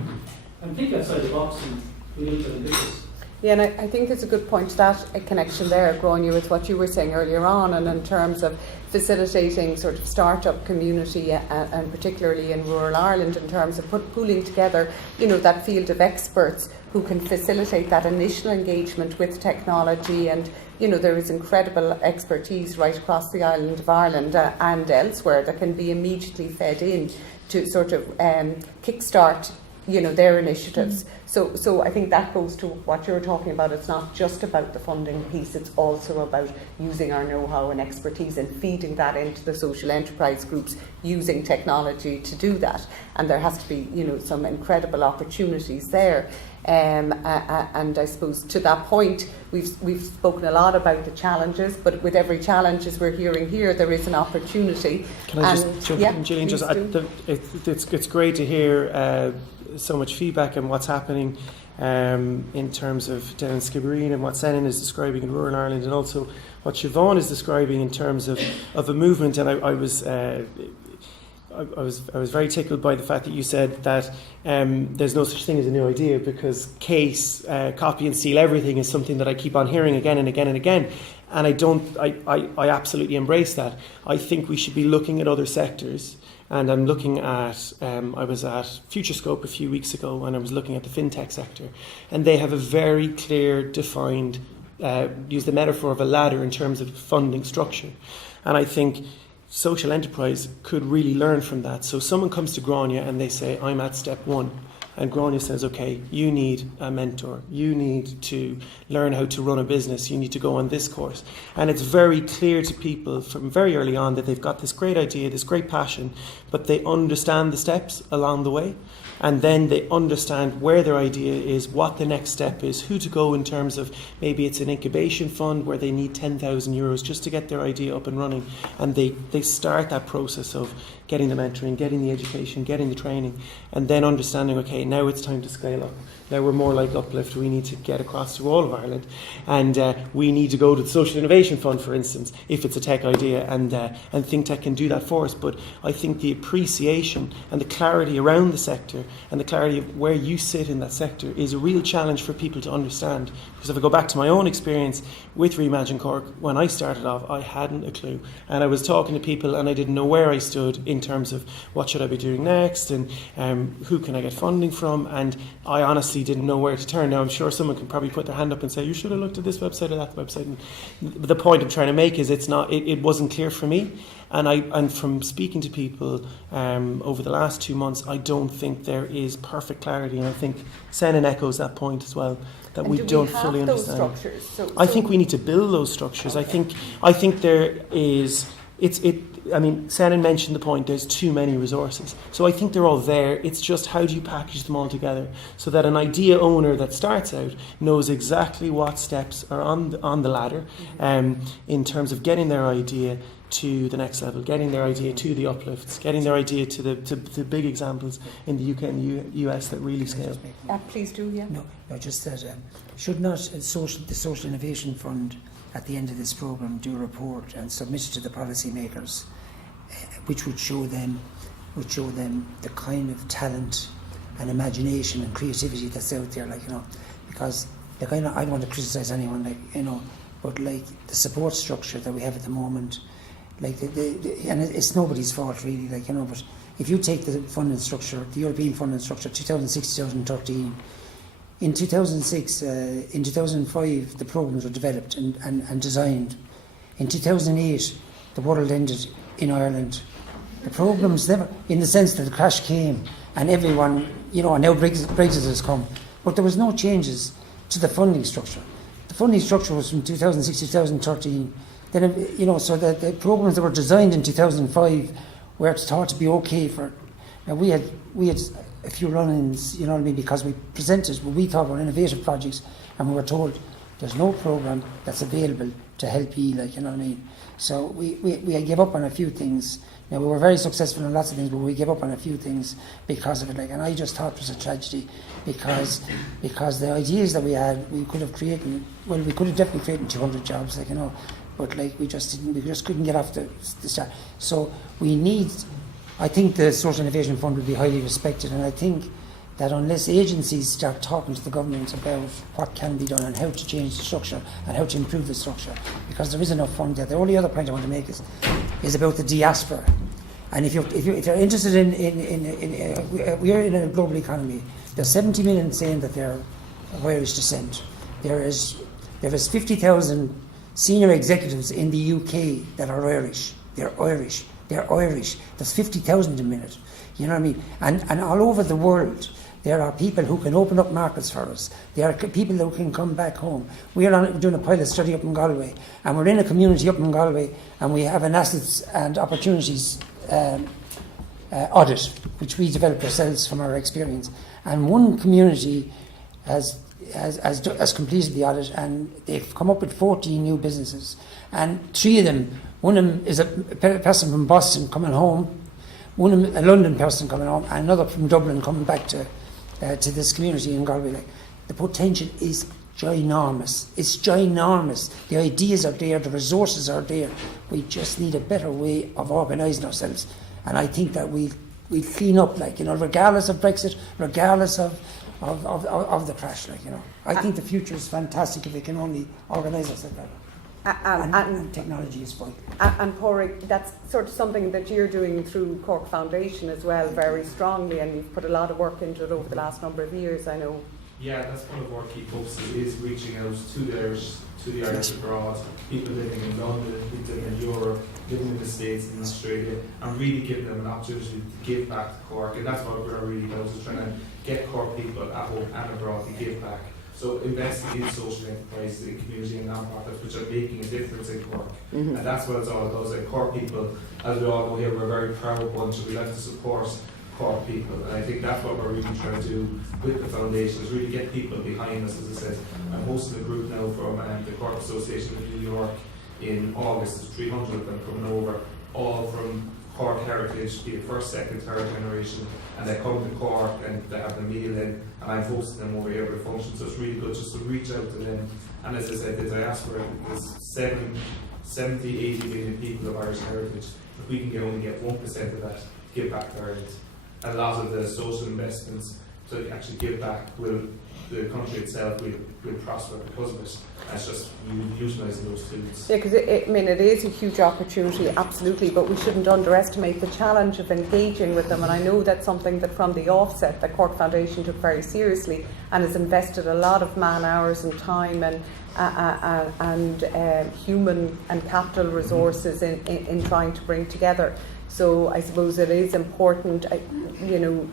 and think outside the box and be a little bit ambitious. Yeah, and I think it's a good point, that a connection there, Gráinne, with what you were saying earlier on, and in terms of facilitating sort of start-up community, and particularly in rural Ireland, in terms of pooling together, that field of experts who can facilitate that initial engagement with technology. And there is incredible expertise right across the island of Ireland and elsewhere that can be immediately fed in to sort of kickstart their initiatives. So I think that goes to what you're talking about. It's not just about the funding piece, it's also about using our know-how and expertise and feeding that into the social enterprise groups, using technology to do that. And there has to be, some incredible opportunities there. And I suppose to that point, we've spoken a lot about the challenges, but with every challenge, as we're hearing here, there is an opportunity. Can I just jump in, Gillian? It's great to hear so much feedback on what's happening in terms of down in Skibbereen and what Senan is describing in rural Ireland, and also what Siobhan is describing in terms of a movement. And I was very tickled by the fact that you said that there's no such thing as a new idea, because case, copy and steal everything is something that I keep on hearing again and again and again. And I absolutely embrace that. I think we should be looking at other sectors. And I'm looking at, I was at FutureScope a few weeks ago, and I was looking at the fintech sector. And they have a very clear, defined, use the metaphor of a ladder in terms of funding structure. And I think social enterprise could really learn from that. So someone comes to Gráinne and they say, I'm at step 1. And Gráinne says, okay, you need a mentor. You need to learn how to run a business. You need to go on this course. And it's very clear to people from very early on that they've got this great idea, this great passion, but they understand the steps along the way. And then they understand where their idea is, what the next step is, who to go in terms of maybe it's an incubation fund where they need €10,000 just to get their idea up and running. And they start that process of getting the mentoring, getting the education, getting the training, and then understanding, okay, now it's time to scale up. Now we're more like Uplift. We need to get across to all of Ireland, and we need to go to the Social Innovation Fund, for instance, if it's a tech idea, and ThinkTech can do that for us. But I think the appreciation and the clarity around the sector and the clarity of where you sit in that sector is a real challenge for people to understand. Because if I go back to my own experience with Reimagine Cork, when I started off, I hadn't a clue, and I was talking to people and I didn't know where I stood in terms of what should I be doing next, and who can I get funding from, and I honestly didn't know where to turn. Now I'm sure someone can probably put their hand up and say you should have looked at this website or that website, and the point I'm trying to make is it wasn't clear for me, and from speaking to people over the last 2 months, I don't think there is perfect clarity, and I think Senan echoes that point as well, that and we don't fully understand. Those structures? I think we need to build those structures. Okay. I think there is I mean, Senan mentioned the point, there's too many resources. So I think they're all there. It's just how do you package them all together so that an idea owner that starts out knows exactly what steps are on the ladder in terms of getting their idea to the next level, getting their idea to the uplifts, getting their idea to the big examples in the UK and the US that really scale. Please do, yeah. No, just that should not the Social Innovation Fund at the end of this programme do a report and submit it to the policymakers, which would show them the kind of talent and imagination and creativity that's out there, because I don't want to criticise anyone, but the support structure that we have at the moment like and it's nobody's fault really, like, you know. But if you take the funding structure, the European funding structure, 2006-2013, in 2006, in 2005, the programs were developed and designed. In 2008, the world ended in Ireland. The programs never, in the sense that the crash came and everyone, you know, and now Brexit has come, but there was no changes to the funding structure. The funding structure was from 2006 to 2013. Then, you know, so the programs that were designed in 2005 were thought to be okay for. Now we had a few run-ins, you know what I mean, because we presented what we thought were innovative projects, and we were told there's no program that's available to help you, like, you know what I mean. So we gave up on a few things. Now, we were very successful in lots of things, but we gave up on a few things because of it. Like, and I just thought it was a tragedy because the ideas that we had, we could have created. Well, we could have definitely created 200 jobs, like, you know, but like we just didn't. We just couldn't get off the start. So we need. I think the Social Innovation Fund will be highly respected, and I think that unless agencies start talking to the government about what can be done and how to change the structure and how to improve the structure, because there is enough fund there. The only other point I want to make is about the diaspora. And if you're interested we are in a global economy. There's 70 million saying that they're of Irish descent. There is 50,000 senior executives in the UK that are Irish. They're Irish. There's 50,000 a minute. You know what I mean? And all over the world, there are people who can open up markets for us. There are people who can come back home. We are doing a pilot study up in Galway, and we're in a community up in Galway, and we have an assets and opportunities audit, which we developed ourselves from our experience. And one community has completed the audit, and they've come up with 14 new businesses. And 3 of them, one of them is a person from Boston coming home, one of them, a London person coming home, and another from Dublin coming back to this community in Galway. Like, the potential is ginormous. It's ginormous. The ideas are there, the resources are there. We just need a better way of organising ourselves. And I think that we'll clean up, like, you know, regardless of Brexit, regardless of the crash, like, you know. I think the future is fantastic if we can only organise ourselves better. And technology is vital. And Pádraig, that's sort of something that you're doing through Cork Foundation as well, very strongly, and you've put a lot of work into it over the last number of years, I know. Yeah, that's one of our key focuses, is reaching out to the Irish abroad, people living in London, people living in Europe, living in the States and Australia, and really giving them an opportunity to give back to Cork. And that's what we're really about, is trying to get Cork people at home and abroad to give back. So investing in social enterprises, in community and non-profits, which are making a difference in Cork. And that's what it's all about. Like, Cork people, as we all know here, we're a very proud bunch, and we like to support Cork people. And I think that's what we're really trying to do with the foundation, is really get people behind us. As I said, I'm hosting a group now from the Cork Association of New York in August. There's 300 of them coming over, all from Cork heritage, be it first, second, third generation, and they come to Cork and they have their meal in, and I'm hosting them over here at a function. So it's really good just to reach out to them. And as I said, the diaspora is 70, 80 million people of Irish heritage. If we can only get 1% of that, give back to Ireland. A lot of the social investments to actually give back the country itself will prosper because of it. It's just utilising those tools. Yeah, because it is a huge opportunity, absolutely, but we shouldn't underestimate the challenge of engaging with them. And I know that's something that from the offset, the Cork Foundation took very seriously and has invested a lot of man hours and time and human and capital resources in trying to bring together. So I suppose it is important, you know,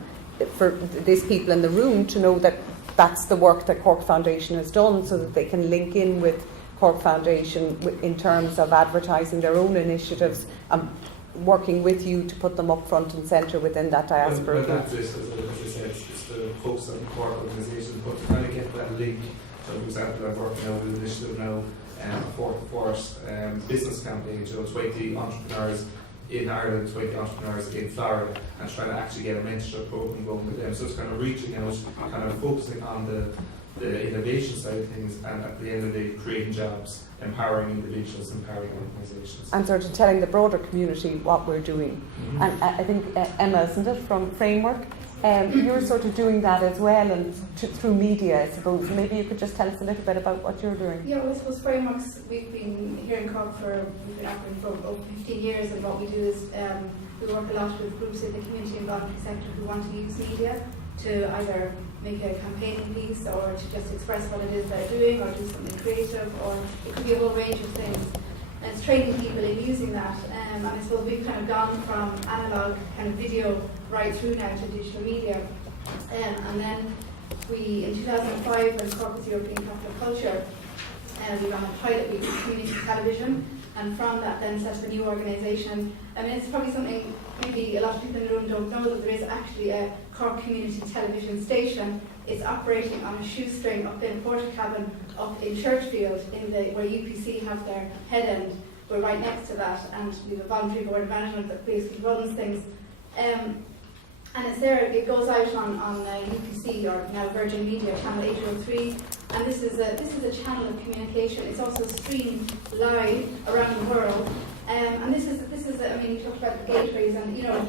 for these people in the room to know that that's the work that Cork Foundation has done, so that they can link in with Cork Foundation in terms of advertising their own initiatives and working with you to put them up front and centre within that diaspora. Well, that's it, as I said, it's the focus on the Cork organisation, but to kind of get that link. So, for example, I'm working out with an initiative now, Forest business campaign, so 20 entrepreneurs in Ireland, 20 entrepreneurs in Florida, and trying to actually get a mentorship program going with them. So it's kind of reaching out, kind of focusing on the innovation side of things, and at the end of the day, creating jobs, empowering individuals, empowering organisations. And sort of telling the broader community what we're doing. And I think Emma, isn't it, from Framework, you're sort of doing that as well, and through media, I suppose. Maybe you could just tell us a little bit about what you're doing. Yeah, well, I suppose frameworks, we've been here in Cork we've been operating for over 15 years, and what we do is we work a lot with groups in the community and voluntary sector who want to use media to either make a campaigning piece or to just express what it is they're doing or do something creative, or it could be a whole range of things. And it's training people in using that. And I suppose we've kind of gone from analogue kind of video right through now to digital media. And then we, in 2005, when Cork was European Capital of Culture, we ran a pilot week with community television, and from that then set up a new organisation. I mean, it's probably something maybe a lot of people in the room don't know, that there is actually a Cork community television station. It's operating on a shoestring up in Portakabin, up in Churchfield, where UPC have their head end. We're right next to that, and we have a voluntary board of management that basically runs things. And it's there, it goes out on UPC, or now Virgin Media, channel 803, and this is a channel of communication. It's also streamed live around the world, and this is I mean, you talked about the gateways, and you know,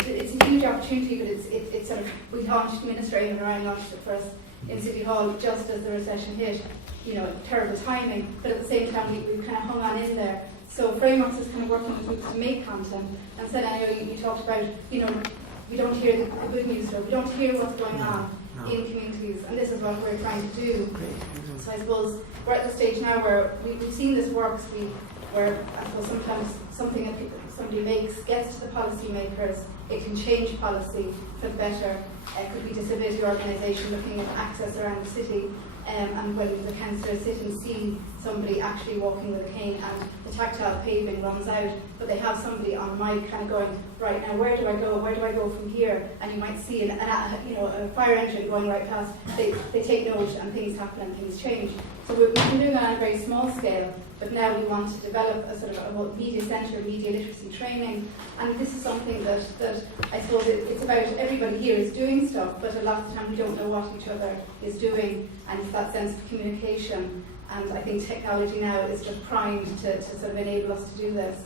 it's a huge opportunity, but it's sort of, we launched Ministry, and Ryan launched it first in City Hall just as the recession hit. You know, terrible timing, but at the same time we kind of hung on in there. So Frameworks is kind of working with groups to make content, and said, I know you talked about, you know, we don't hear the good news story, we don't hear what's going on in communities, and this is what we're trying to do. So I suppose we're at the stage now where we've seen this works, where I suppose sometimes something that somebody makes gets to the policymakers, it can change policy for the better. It could be a disability organisation looking at access around the city, and when the councillors sit and see somebody actually walking with a cane and the tactile paving runs out, but they have somebody on mic kind of going, right, now where do I go from here? And you might see a fire engine going right past. They take note, and things happen and things change. So we've been doing that on a very small scale, but now we want to develop a sort of a media centre, media literacy training, and this is something that I suppose it's about everybody here is doing stuff, but a lot of the time we don't know what each other is doing, and it's that sense of communication. And I think technology now is just primed to sort of enable us to do this.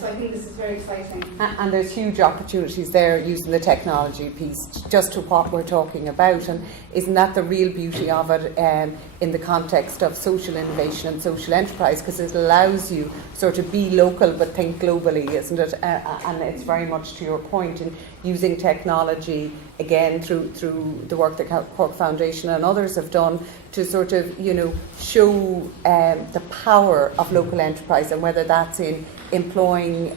So I think this is very exciting. And there's huge opportunities there using the technology piece, just to what we're talking about. And isn't that the real beauty of it in the context of social innovation and social enterprise? Because it allows you sort of be local but think globally, isn't it? And it's very much to your point in using technology, again, through the work that Cork Foundation and others have done to sort of, you know, show the power of local enterprise, and whether that's in employing,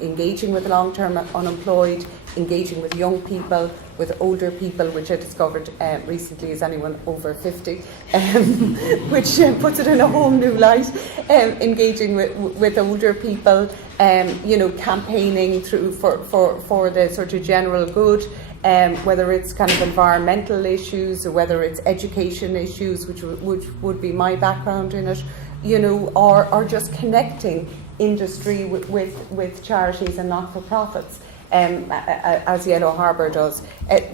engaging with long-term unemployed, engaging with young people, with older people, which I discovered recently is anyone over 50, which puts it in a whole new light, engaging with older people, you know, campaigning through for the sort of general good, whether it's kind of environmental issues or whether it's education issues, which would be my background in it, you know, or just connecting industry with charities and not-for-profits, as Yellow Harbour does.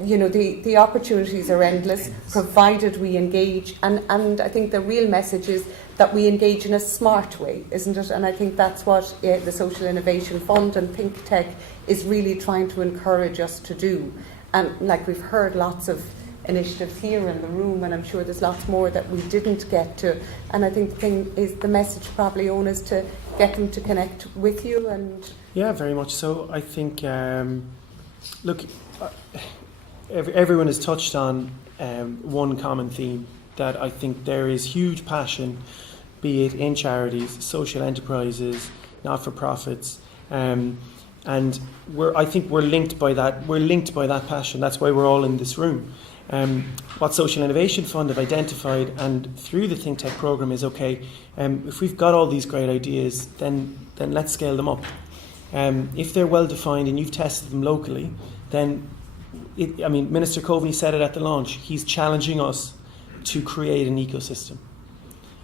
You know, the opportunities are endless, provided we engage, and I think the real message is that we engage in a smart way, isn't it? And I think that's what the Social Innovation Fund and ThinkTech is really trying to encourage us to do. And like we've heard lots of initiatives here in the room, and I'm sure there's lots more that we didn't get to. And I think the thing is, the message probably, Owen, is to get them to connect with you. And yeah, very much so. I think, look, everyone has touched on one common theme, that I think there is huge passion, be it in charities, social enterprises, not-for-profits, and I think we're linked by that. We're linked by that passion. That's why we're all in this room. What Social Innovation Fund have identified, and through the ThinkTech programme, is okay. If we've got all these great ideas, then let's scale them up. If they're well defined and you've tested them locally, then Minister Coveney said it at the launch. He's challenging us to create an ecosystem,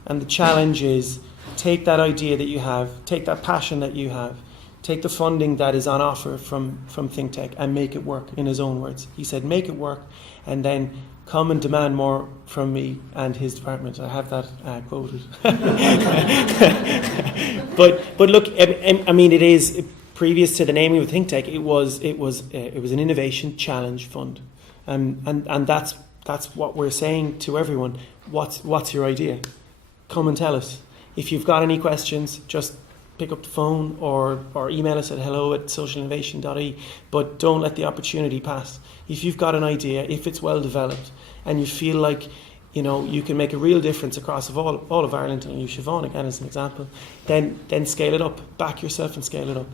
and the challenge is take that idea that you have, take that passion that you have, take the funding that is on offer from ThinkTech and make it work, in his own words. He said, make it work, and then come and demand more from me and his department. I have that quoted. But look, I mean, it is previous to the naming of ThinkTech, it was an innovation challenge fund, and that's what we're saying to everyone. What's your idea? Come and tell us. If you've got any questions, just pick up the phone or email us at hello@socialinnovation.ie. But don't let the opportunity pass. If you've got an idea, if it's well developed, and you feel like you can make a real difference across all of Ireland, and use Siobhan again as an example, then scale it up. Back yourself and scale it up.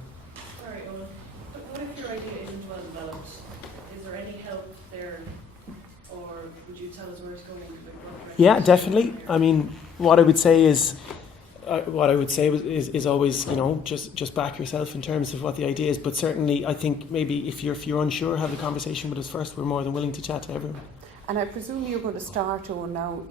Sorry, Owen. But what if your idea isn't well developed? Is there any help there, or would you tell us where it's going? Yeah, definitely. I mean, what I would say is always, just back yourself in terms of what the idea is. But certainly, I think maybe if you're unsure, have a conversation with us first. We're more than willing to chat to everyone. And I presume you're going to start on now,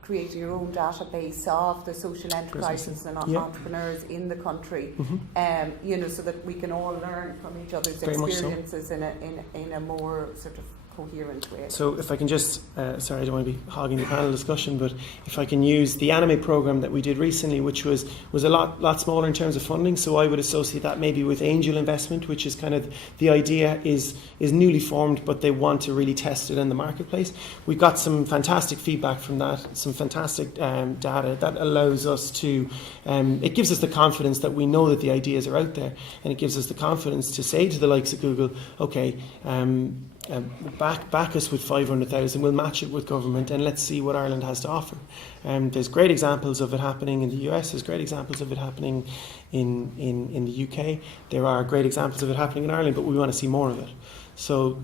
creating your own database of the social enterprises and entrepreneurs in the country, so that we can all learn from each other's experiences in a more sort of coherent way. So if I can just, sorry, I don't want to be hogging the panel discussion, but if I can use the Anime program that we did recently, which was a lot smaller in terms of funding, so I would associate that maybe with angel investment, which is kind of the idea is newly formed, but they want to really test it in the marketplace. We got some fantastic feedback from that, some fantastic data that allows us to, it gives us the confidence that we know that the ideas are out there, and it gives us the confidence to say to the likes of Google, okay, back us with 500,000, we'll match it with government, and let's see what Ireland has to offer. There's great examples of it happening in the US, there's great examples of it happening in the UK, there are great examples of it happening in Ireland, but we want to see more of it. So,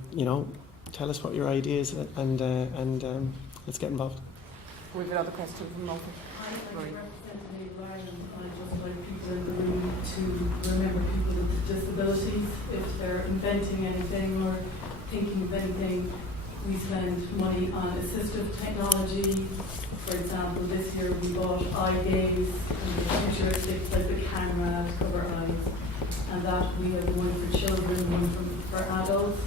tell us what your idea is, and let's get involved. We have another question from Malta. I'd just like people in the room to remember people with disabilities. If they're inventing anything or thinking of anything, we spend money on assistive technology. For example, this year we bought eye gaze, and the picture sticks like the camera to cover eyes. And that we have one for children, one for adults,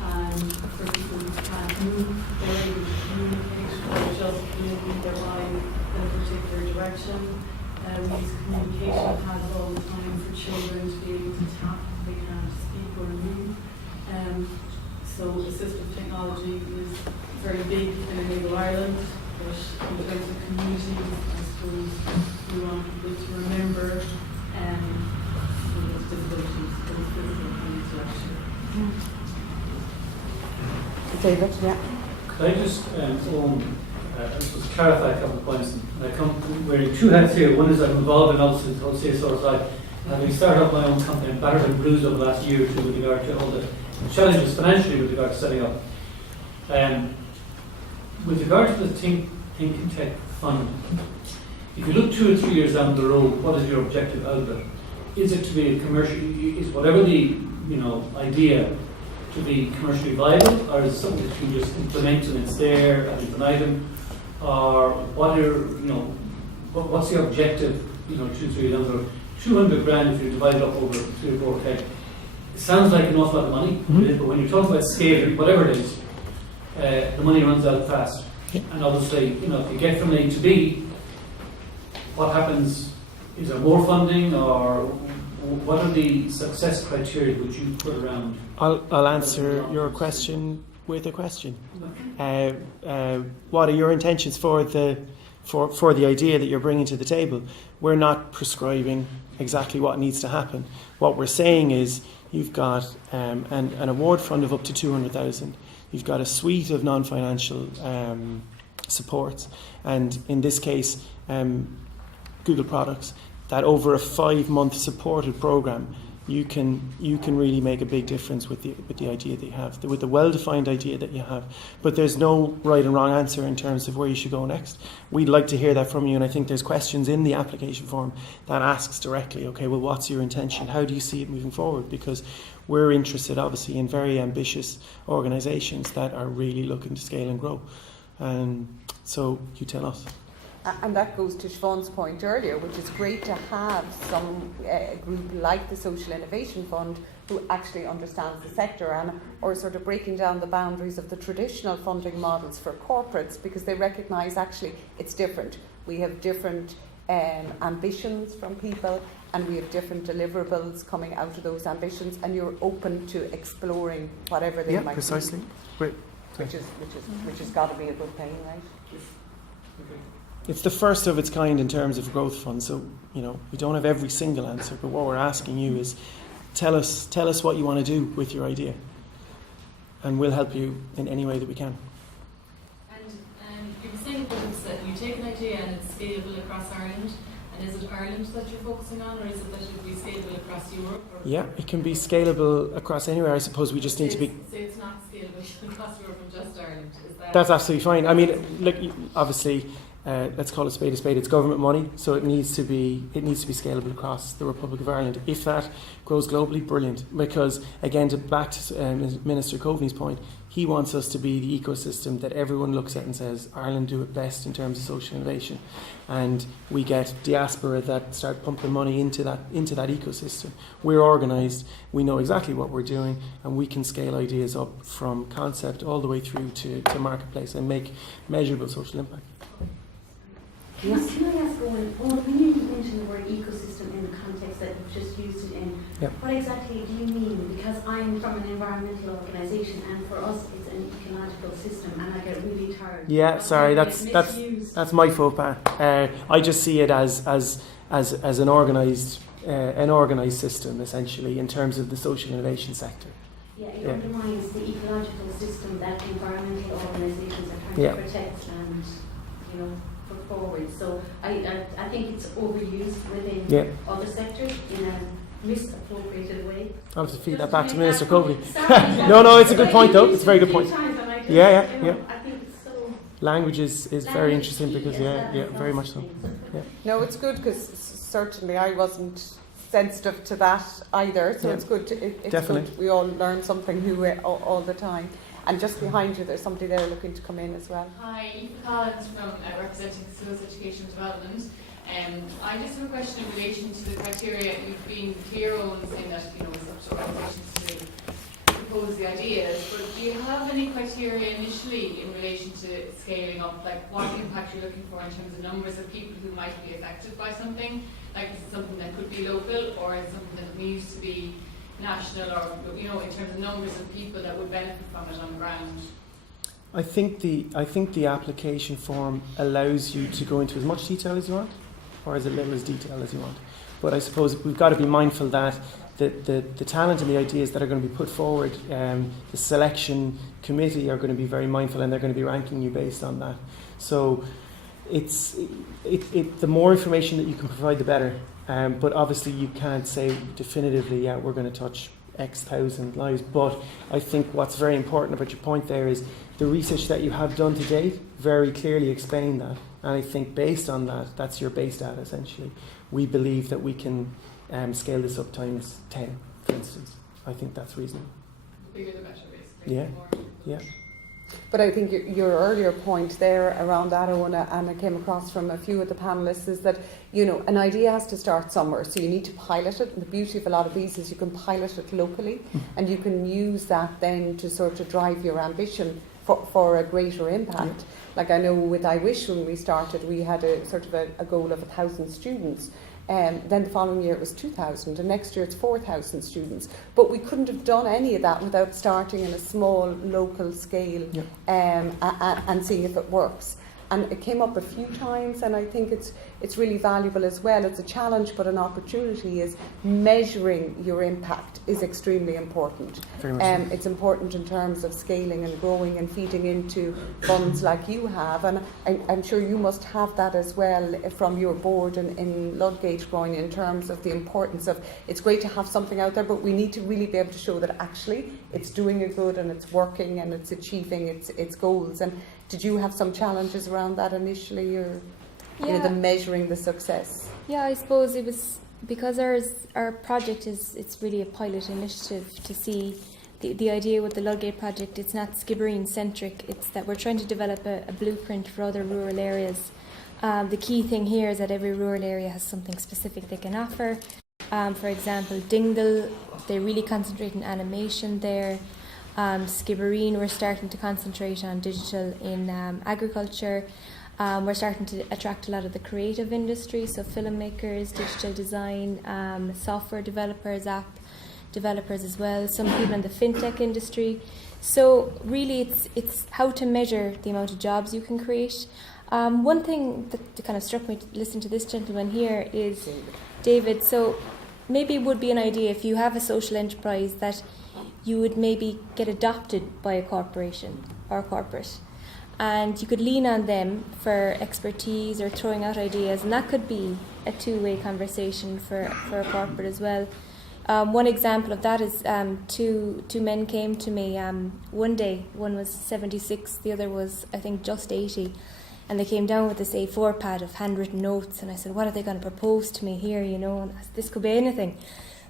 and for people who can't move, they're able to communicate or just moving their eye in a particular direction. We use communication pads all the time for children to be able to tap if they can't speak or move. So assistive technology is very big in Enable Ireland, but in terms of community, I suppose we want people to remember disabilities, both physical and intellectual. David, yeah. Could I just clarify a couple of points? I'm wearing two hats here. One is I'm involved in also the whole CSR side. Having started up my own company, I'm battered and bruised over the last year or two with regard to all the challenges financially with regard to setting up. With regard to the ThinkTech fund, if you look 2 or 3 years down the road, what is your objective out of it? Is it to be a commercial? Is whatever the idea to be commercially viable, or is it something that you can just implement and it's there ad infinitum? Or what's the objective? 2 or 3 years down the road, 200 grand if you divide it up over 3 or 4 K. It sounds like an awful lot of money, but when you talk about scale, whatever it is, the money runs out fast. And obviously, if you get from A to B, what happens? Is there more funding, or what are the success criteria which you put around? I'll answer your question with a question. What are your intentions for the idea that you're bringing to the table? We're not prescribing exactly what needs to happen. What we're saying is you've got an award fund of up to 200,000. You've got a suite of non-financial supports, and in this case, Google products. That over a 5-month supported program, you can really make a big difference with the idea that you have, with the well-defined idea that you have. But there's no right and wrong answer in terms of where you should go next. We'd like to hear that from you, and I think there's questions in the application form that asks directly, okay, well, what's your intention? How do you see it moving forward? Because we're interested, obviously, in very ambitious organisations that are really looking to scale and grow. So you tell us. And that goes to Siobhan's point earlier, which is great to have some group like the Social Innovation Fund who actually understands the sector or sort of breaking down the boundaries of the traditional funding models for corporates, because they recognise actually it's different. We have different ambitions from people, and we have different deliverables coming out of those ambitions, and you're open to exploring whatever they might precisely. be. Great. Which has got to be a good thing, right? It's the first of its kind in terms of growth fund, so we don't have every single answer, but what we're asking you is tell us what you want to do with your idea, and we'll help you in any way that we can. And you were saying that you take an idea and it's scalable across Ireland, and is it Ireland that you're focusing on, or is it that it would be scalable across Europe? Yeah, it can be scalable across anywhere. I suppose we just need to be... Say it's not scalable across Europe and just Ireland. Is that... That's absolutely fine. I mean, look, obviously... let's call it spade a spade. It's government money, so it needs to be scalable across the Republic of Ireland. If that grows globally, brilliant. Because again, back to Minister Coveney's point, he wants us to be the ecosystem that everyone looks at and says Ireland do it best in terms of social innovation, and we get diaspora that start pumping money into that ecosystem. We're organised, we know exactly what we're doing, and we can scale ideas up from concept all the way through to marketplace and make measurable social impact. Yes. Can I ask when you mention the word ecosystem in the context that you've just used it in, what exactly do you mean? Because I'm from an environmental organisation, and for us it's an ecological system, and I get really tired. Yeah, sorry, that's my faux pas. I just see it as an organised system, essentially, in terms of the social innovation sector. Yeah, it undermines the ecological system that the environmental organisations are trying to protect and put forward. So I think it's overused within other sectors in a misappropriated way. I'll have to feed that back to Minister Coveney. No, it's a good point though. It's a very good point. I think it's so. Language is very interesting because very much so. Yeah. No, it's good because certainly I wasn't sensitive to that either. So it's good. It's Definitely. good. We all learn something new all the time. And just behind you, there's somebody there looking to come in as well. Hi, Aoife Collins from representing Skills Education Development. I just have a question in relation to the criteria. You've been clear on saying that it's up to organisations to propose the ideas, but do you have any criteria initially in relation to scaling up, like what impact you're looking for in terms of numbers of people who might be affected by something? Like, is it something that could be local, or is it something that needs to be national, or in terms of numbers of people that would benefit from it on the ground? I think the application form allows you to go into as much detail as you want, or as little as detail as you want. But I suppose we've got to be mindful that the talent and the ideas that are going to be put forward, the selection committee are going to be very mindful, and they're going to be ranking you based on that. So the more information that you can provide, the better. But obviously you can't say definitively, we're going to touch X thousand lives. But I think what's very important about your point there is the research that you have done to date very clearly explain that. And I think based on that, that's your base data essentially. We believe that we can scale this up times 10, for instance. I think that's reasonable. The bigger the better, basically. Yeah. But I think your earlier point there around that, Owen, and I came across from a few of the panellists, is that, an idea has to start somewhere. So you need to pilot it. And the beauty of a lot of these is you can pilot it locally, and you can use that then to sort of drive your ambition for a greater impact. Yeah. Like I know with I Wish when we started, we had a sort of a goal of 1,000 students. Then the following year it was 2,000, and next year it's 4,000 students. But we couldn't have done any of that without starting in a small local scale and seeing if it works. And it came up a few times, and I think it's really valuable as well. It's a challenge, but an opportunity is measuring your impact is extremely important. Very much so. It's important in terms of scaling and growing and feeding into funds like you have. And I'm sure you must have that as well from your board in Ludgate growing in terms of the importance of, it's great to have something out there, but we need to really be able to show that actually it's doing a good and it's working and it's achieving its goals. And did you have some challenges around that initially, or the measuring the success? Yeah, I suppose it was because our project it's really a pilot initiative to see the idea with the Ludgate project. It's not Skibbereen centric. It's that we're trying to develop a blueprint for other rural areas. The key thing here is that every rural area has something specific they can offer. For example, Dingle, they really concentrate on animation there. Skibbereen, we're starting to concentrate on digital in agriculture. We're starting to attract a lot of the creative industry, so filmmakers, digital design, software developers, app developers as well, some people in the fintech industry. So really it's how to measure the amount of jobs you can create. One thing that kind of struck me to listen to this gentleman here is David. So maybe it would be an idea if you have a social enterprise that you would maybe get adopted by a corporation or a corporate, and you could lean on them for expertise or throwing out ideas, and that could be a two-way conversation for a corporate as well. One example of that is two men came to me one day. One was 76, the other was, I think, just 80. And they came down with this A4 pad of handwritten notes, and I said, what are they going to propose to me here, you know? And I said, this could be anything.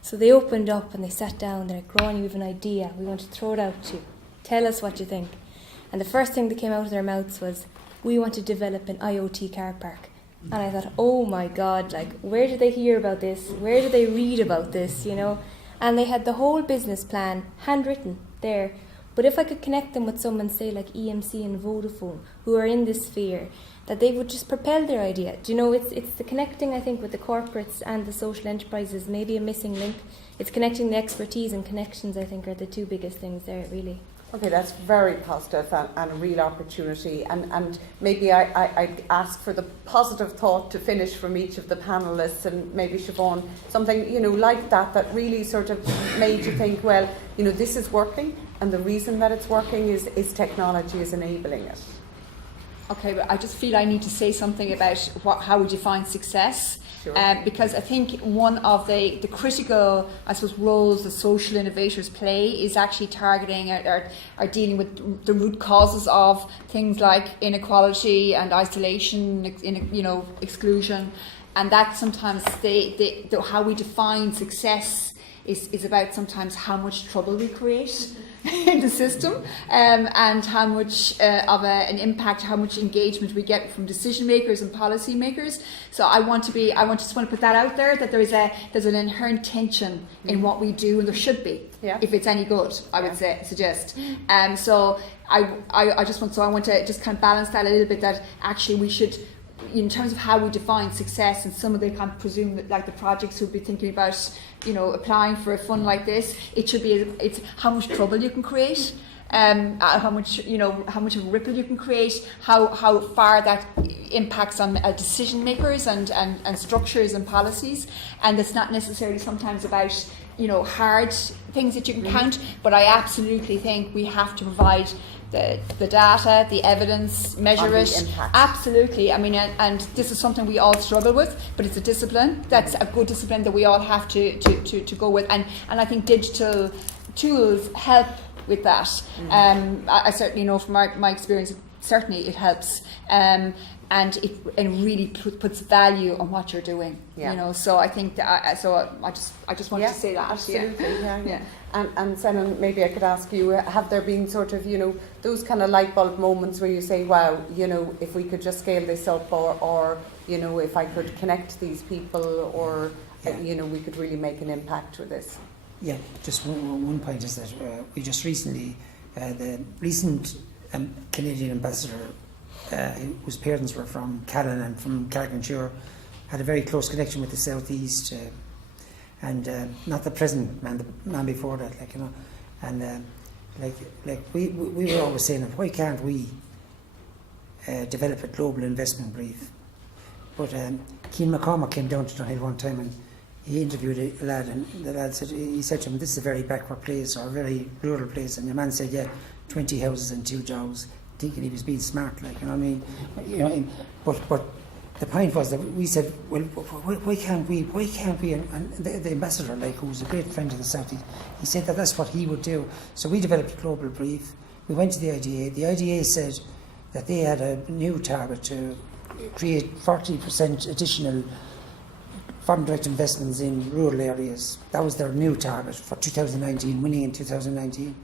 So they opened up and they sat down. They're like, Groan, you have an idea. We want to throw it out to you. Tell us what you think. And the first thing that came out of their mouths was, we want to develop an IoT car park. And I thought, oh my God, like, where did they hear about this? Where did they read about this, you know? And they had the whole business plan handwritten there. But if I could connect them with someone, say, like EMC and Vodafone, who are in this sphere, that they would just propel their idea. Do you know, it's the connecting, I think, with the corporates and the social enterprises, maybe a missing link. It's connecting the expertise, and connections, I think, are the two biggest things there, really. Okay, that's very positive and a real opportunity. And maybe I'd ask for the positive thought to finish from each of the panellists, and maybe Siobhan, something, you know, like that really sort of made you think, well, you know, this is working, and the reason that it's working is technology is enabling it. Okay, but I just feel I need to say something about how we define success. Sure. Because I think one of the critical, I suppose, roles that social innovators play is actually targeting or dealing with the root causes of things like inequality and isolation, exclusion, and that sometimes how we define success is about sometimes how much trouble we create in the system, and how much of an impact, how much engagement we get from decision makers and policy makers. So I just want to put that out there, that there's an inherent tension in what we do, and there should be, if it's any good, I would suggest. So I want to just kind of balance that a little bit, that actually we should, in terms of how we define success, and some of the kind of presume that, like, the projects who'll be thinking about, you know, applying for a fund like this, it's how much trouble you can create, how much of a ripple you can create, how far that impacts on decision makers and structures and policies, and it's not necessarily sometimes about, you know, hard things that you can count, but I absolutely think we have to provide the data, the evidence, measure it. Absolutely. I mean, and this is something we all struggle with, but it's a discipline. That's a good discipline that we all have to go with. And I think digital tools help with that. I certainly know from my experience, certainly it helps. And it really puts value on what you're doing. You know, so I think that I just wanted to say that. Absolutely, yeah. And Senan, maybe I could ask you, have there been sort of, you know, those kind of light bulb moments where you say, wow, you know, if we could just scale this up, or you know, if I could connect these people, or you know, we could really make an impact with this? Yeah, just one point is that we just recently, the recent Canadian ambassador, whose parents were from Callan and from Carrick-on-Suir, had a very close connection with the Southeast, and not the present man, the man before that, like, you know, and like we were always saying, why can't we develop a global investment brief? But Keane McCormack came down to Dunhill one time, and he interviewed a lad, and the lad said, he said to him, this is a very backward place, or a very rural place, and the man said, yeah, 20 houses and 2 jobs, thinking he was being smart, like, you know what I mean? You know, but the point was that we said, well, why can't we? And the ambassador, like, who was a great friend of the Southeast, he said that that's what he would do. So we developed a global brief. We went to the IDA. The IDA said that they had a new target to create 40% additional foreign direct investments in rural areas. That was their new target for 2019, winning in 2019.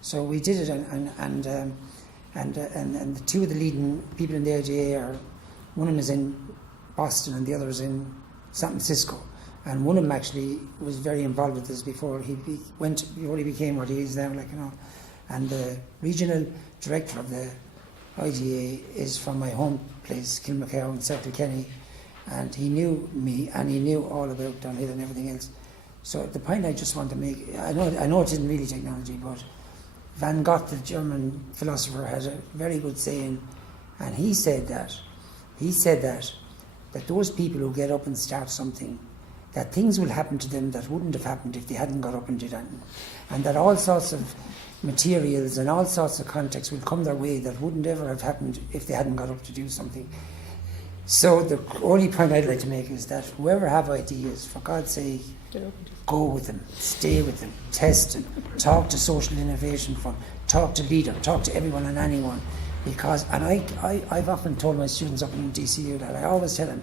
So we did it, and the two of the leading people in the IDA are, one of them is in Boston and the other is in San Francisco, and one of them actually was very involved with this before he became what he is now, like, you know. And the regional director of the IDA is from my home place, Kilmacow in South Kilkenny, and he knew me and he knew all about downhill and everything else. So the point I just want to make, I know it isn't really technology, but Van Gogh, the German philosopher, had a very good saying, and he said that those people who get up and start something, that things will happen to them that wouldn't have happened if they hadn't got up and did anything, and that all sorts of materials and all sorts of contexts will come their way that wouldn't ever have happened if they hadn't got up to do something. So the only point I'd like to make is that whoever have ideas, for God's sake, go with them, stay with them, test them, talk to Social Innovation Fund, talk to Leader, talk to everyone and anyone. Because, and I've often told my students up in DCU that I always tell them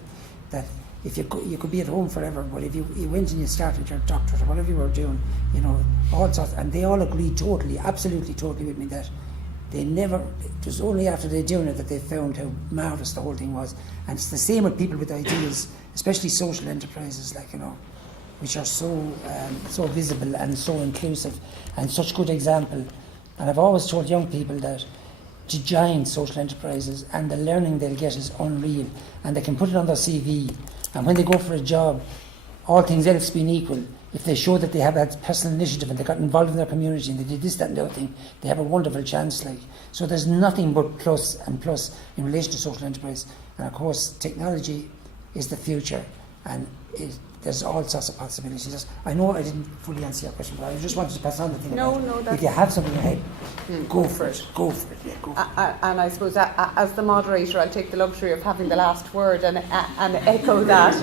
that if you could be at home forever, but if you went and you started your doctorate or whatever you were doing, all sorts, and they all agreed totally, absolutely totally with me that they never, it was only after they're doing it that they found how marvellous the whole thing was. And it's the same with people with ideas, especially social enterprises, which are so visible and so inclusive and such good example. And I've always told young people that to join social enterprises, and the learning they'll get is unreal, and they can put it on their CV, and when they go for a job, all things else being equal, if they show that they have that personal initiative and they got involved in their community and they did this, that and the other thing, they have a wonderful chance. So there's nothing but plus and plus in relation to social enterprise. And of course technology is the future, and there's all sorts of possibilities. I know I didn't fully answer your question, but I just wanted to pass on the thing. If you have something ahead, go for it. And I suppose as the moderator, I'll take the luxury of having the last word and echo that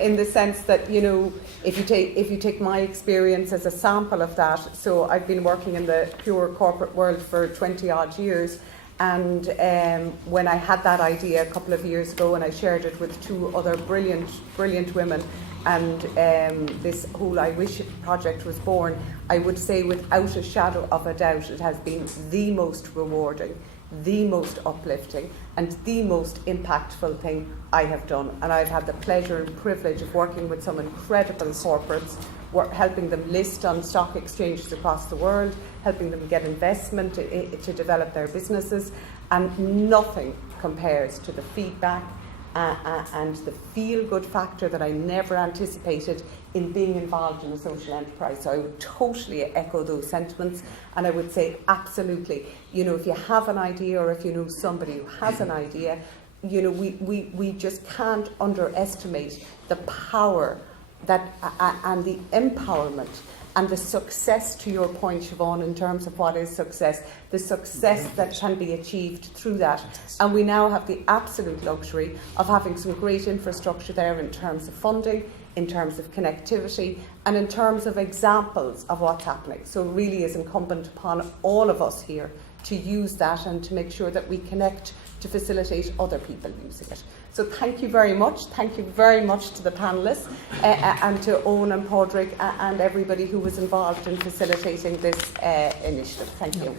in the sense that, if you take my experience as a sample of that, so I've been working in the pure corporate world for 20 odd years. And when I had that idea a couple of years ago, and I shared it with two other brilliant women, and this whole I Wish project was born, I would say without a shadow of a doubt it has been the most rewarding, the most uplifting and the most impactful thing I have done. And I've had the pleasure and privilege of working with some incredible corporates, helping them list on stock exchanges across the world, helping them get investment to develop their businesses, and nothing compares to the feedback and the feel-good factor that I never anticipated in being involved in a social enterprise. So I would totally echo those sentiments, and I would say absolutely, if you have an idea or if you know somebody who has an idea, we just can't underestimate the power that and the empowerment and the success, to your point, Siobhan, in terms of what is success, the success that can be achieved through that. And we now have the absolute luxury of having some great infrastructure there in terms of funding, in terms of connectivity, and in terms of examples of what's happening. So it really is incumbent upon all of us here to use that and to make sure that we connect to facilitate other people using it. So thank you very much. Thank you very much to the panellists and to Owen and Padraig and everybody who was involved in facilitating this initiative. Thank you.